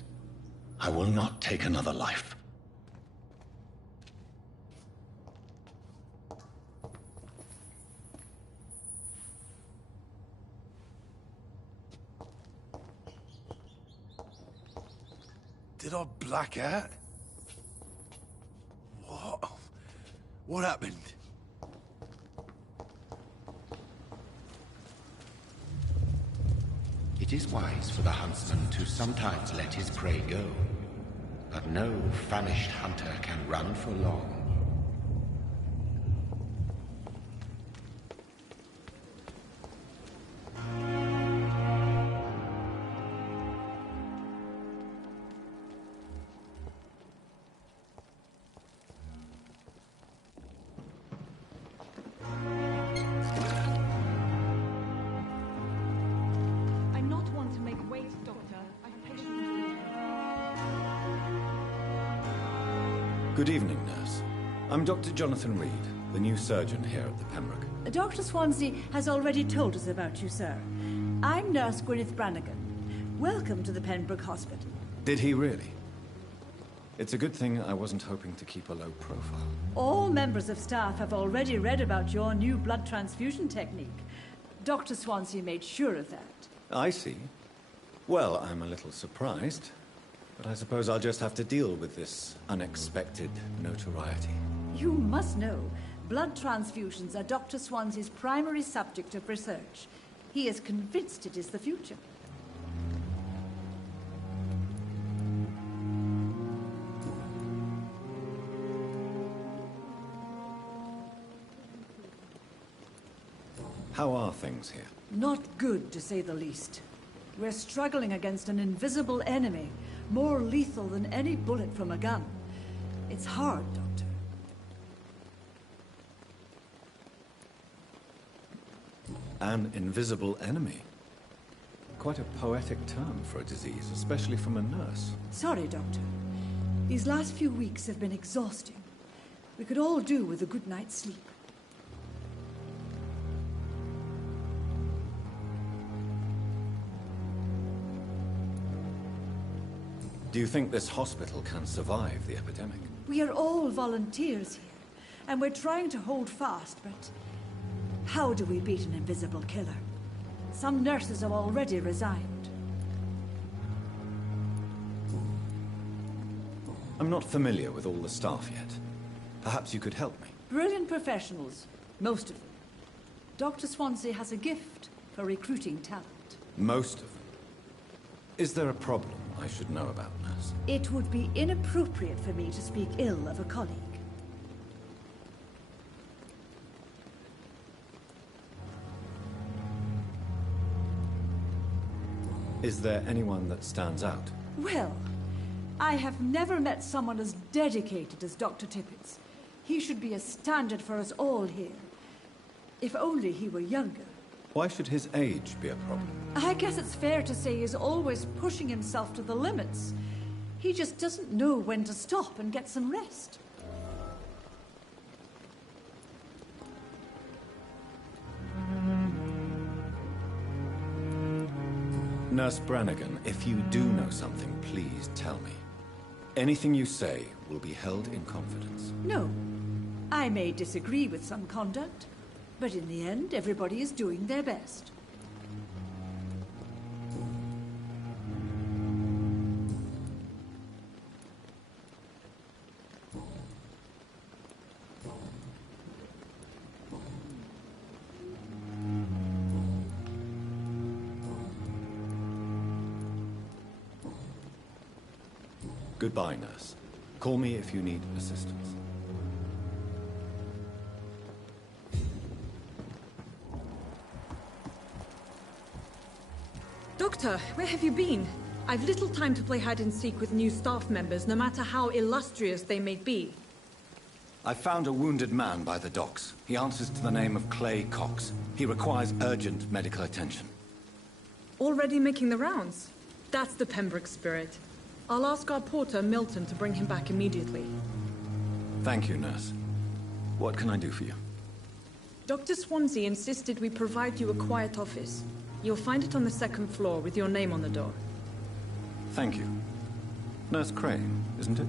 I will not take another life. Did I black out? What? What happened? It is wise for the huntsman to sometimes let his prey go, but no famished hunter can run for long. Good evening, nurse. I'm Dr. Jonathan Reed, the new surgeon here at the Pembroke. Dr. Swansea has already told us about you, sir. I'm Nurse Gwyneth Brannigan. Welcome to the Pembroke Hospital. Did he really? It's a good thing I wasn't hoping to keep a low profile. All members of staff have already read about your new blood transfusion technique. Dr. Swansea made sure of that. I see. Well, I'm a little surprised, but I suppose I'll just have to deal with this unexpected notoriety. You must know, blood transfusions are Dr. Swansea's primary subject of research. He is convinced it is the future. How are things here? Not good, to say the least. We're struggling against an invisible enemy, more lethal than any bullet from a gun. It's hard, Doctor. An invisible enemy? Quite a poetic term for a disease, especially from a nurse. Sorry, Doctor. These last few weeks have been exhausting. We could all do with a good night's sleep. Do you think this hospital can survive the epidemic? We are all volunteers here, and we're trying to hold fast, but how do we beat an invisible killer? Some nurses have already resigned. I'm not familiar with all the staff yet. Perhaps you could help me. Brilliant professionals, most of them. Dr. Swansea has a gift for recruiting talent. Most of them? Is there a problem I should know about, nurse? It would be inappropriate for me to speak ill of a colleague. Is there anyone that stands out? Well, I have never met someone as dedicated as Dr. Tippett's. He should be a standard for us all here. If only he were younger. Why should his age be a problem? I guess it's fair to say he's always pushing himself to the limits. He just doesn't know when to stop and get some rest. Nurse Brannigan, if you do know something, please tell me. Anything you say will be held in confidence. No. I may disagree with some conduct, but in the end, everybody is doing their best. Goodbye, nurse. Call me if you need assistance. Doctor, where have you been? I've little time to play hide and seek with new staff members, no matter how illustrious they may be. I found a wounded man by the docks. He answers to the name of Clay Cox. He requires urgent medical attention. Already making the rounds? That's the Pembroke spirit. I'll ask our porter, Milton, to bring him back immediately. Thank you, nurse. What can I do for you? Dr. Swansea insisted we provide you a quiet office. You'll find it on the second floor with your name on the door. Thank you. Nurse Crane, isn't it?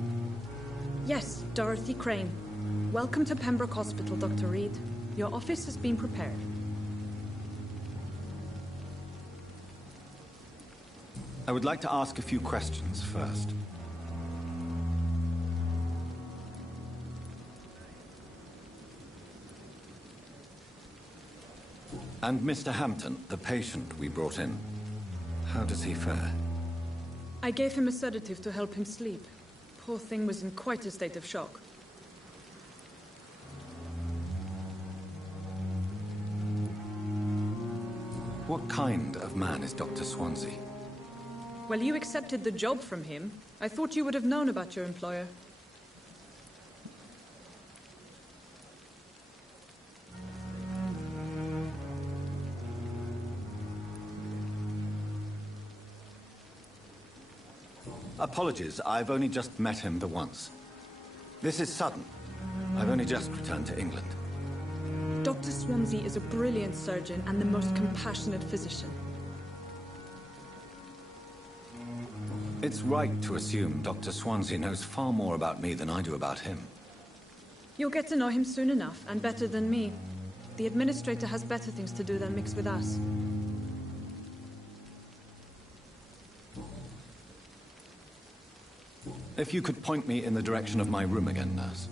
Yes, Dorothy Crane. Welcome to Pembroke Hospital, Dr. Reed. Your office has been prepared. I would like to ask a few questions first. And Mr. Hampton, the patient we brought in, how does he fare? I gave him a sedative to help him sleep. Poor thing was in quite a state of shock. What kind of man is Dr. Swansea? Well, you accepted the job from him. I thought you would have known about your employer. Apologies, I've only just met him the once. This is sudden. I've only just returned to England. Dr. Swansea is a brilliant surgeon and the most compassionate physician. It's right to assume Dr. Swansea knows far more about me than I do about him. You'll get to know him soon enough, and better than me. The administrator has better things to do than mix with us. If you could point me in the direction of my room again, nurse.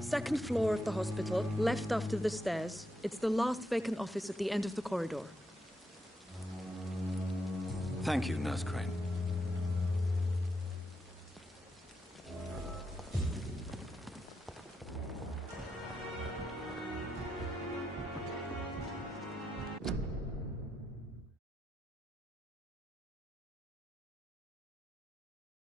Second floor of the hospital, left after the stairs. It's the last vacant office at the end of the corridor. Thank you, Nurse Crane.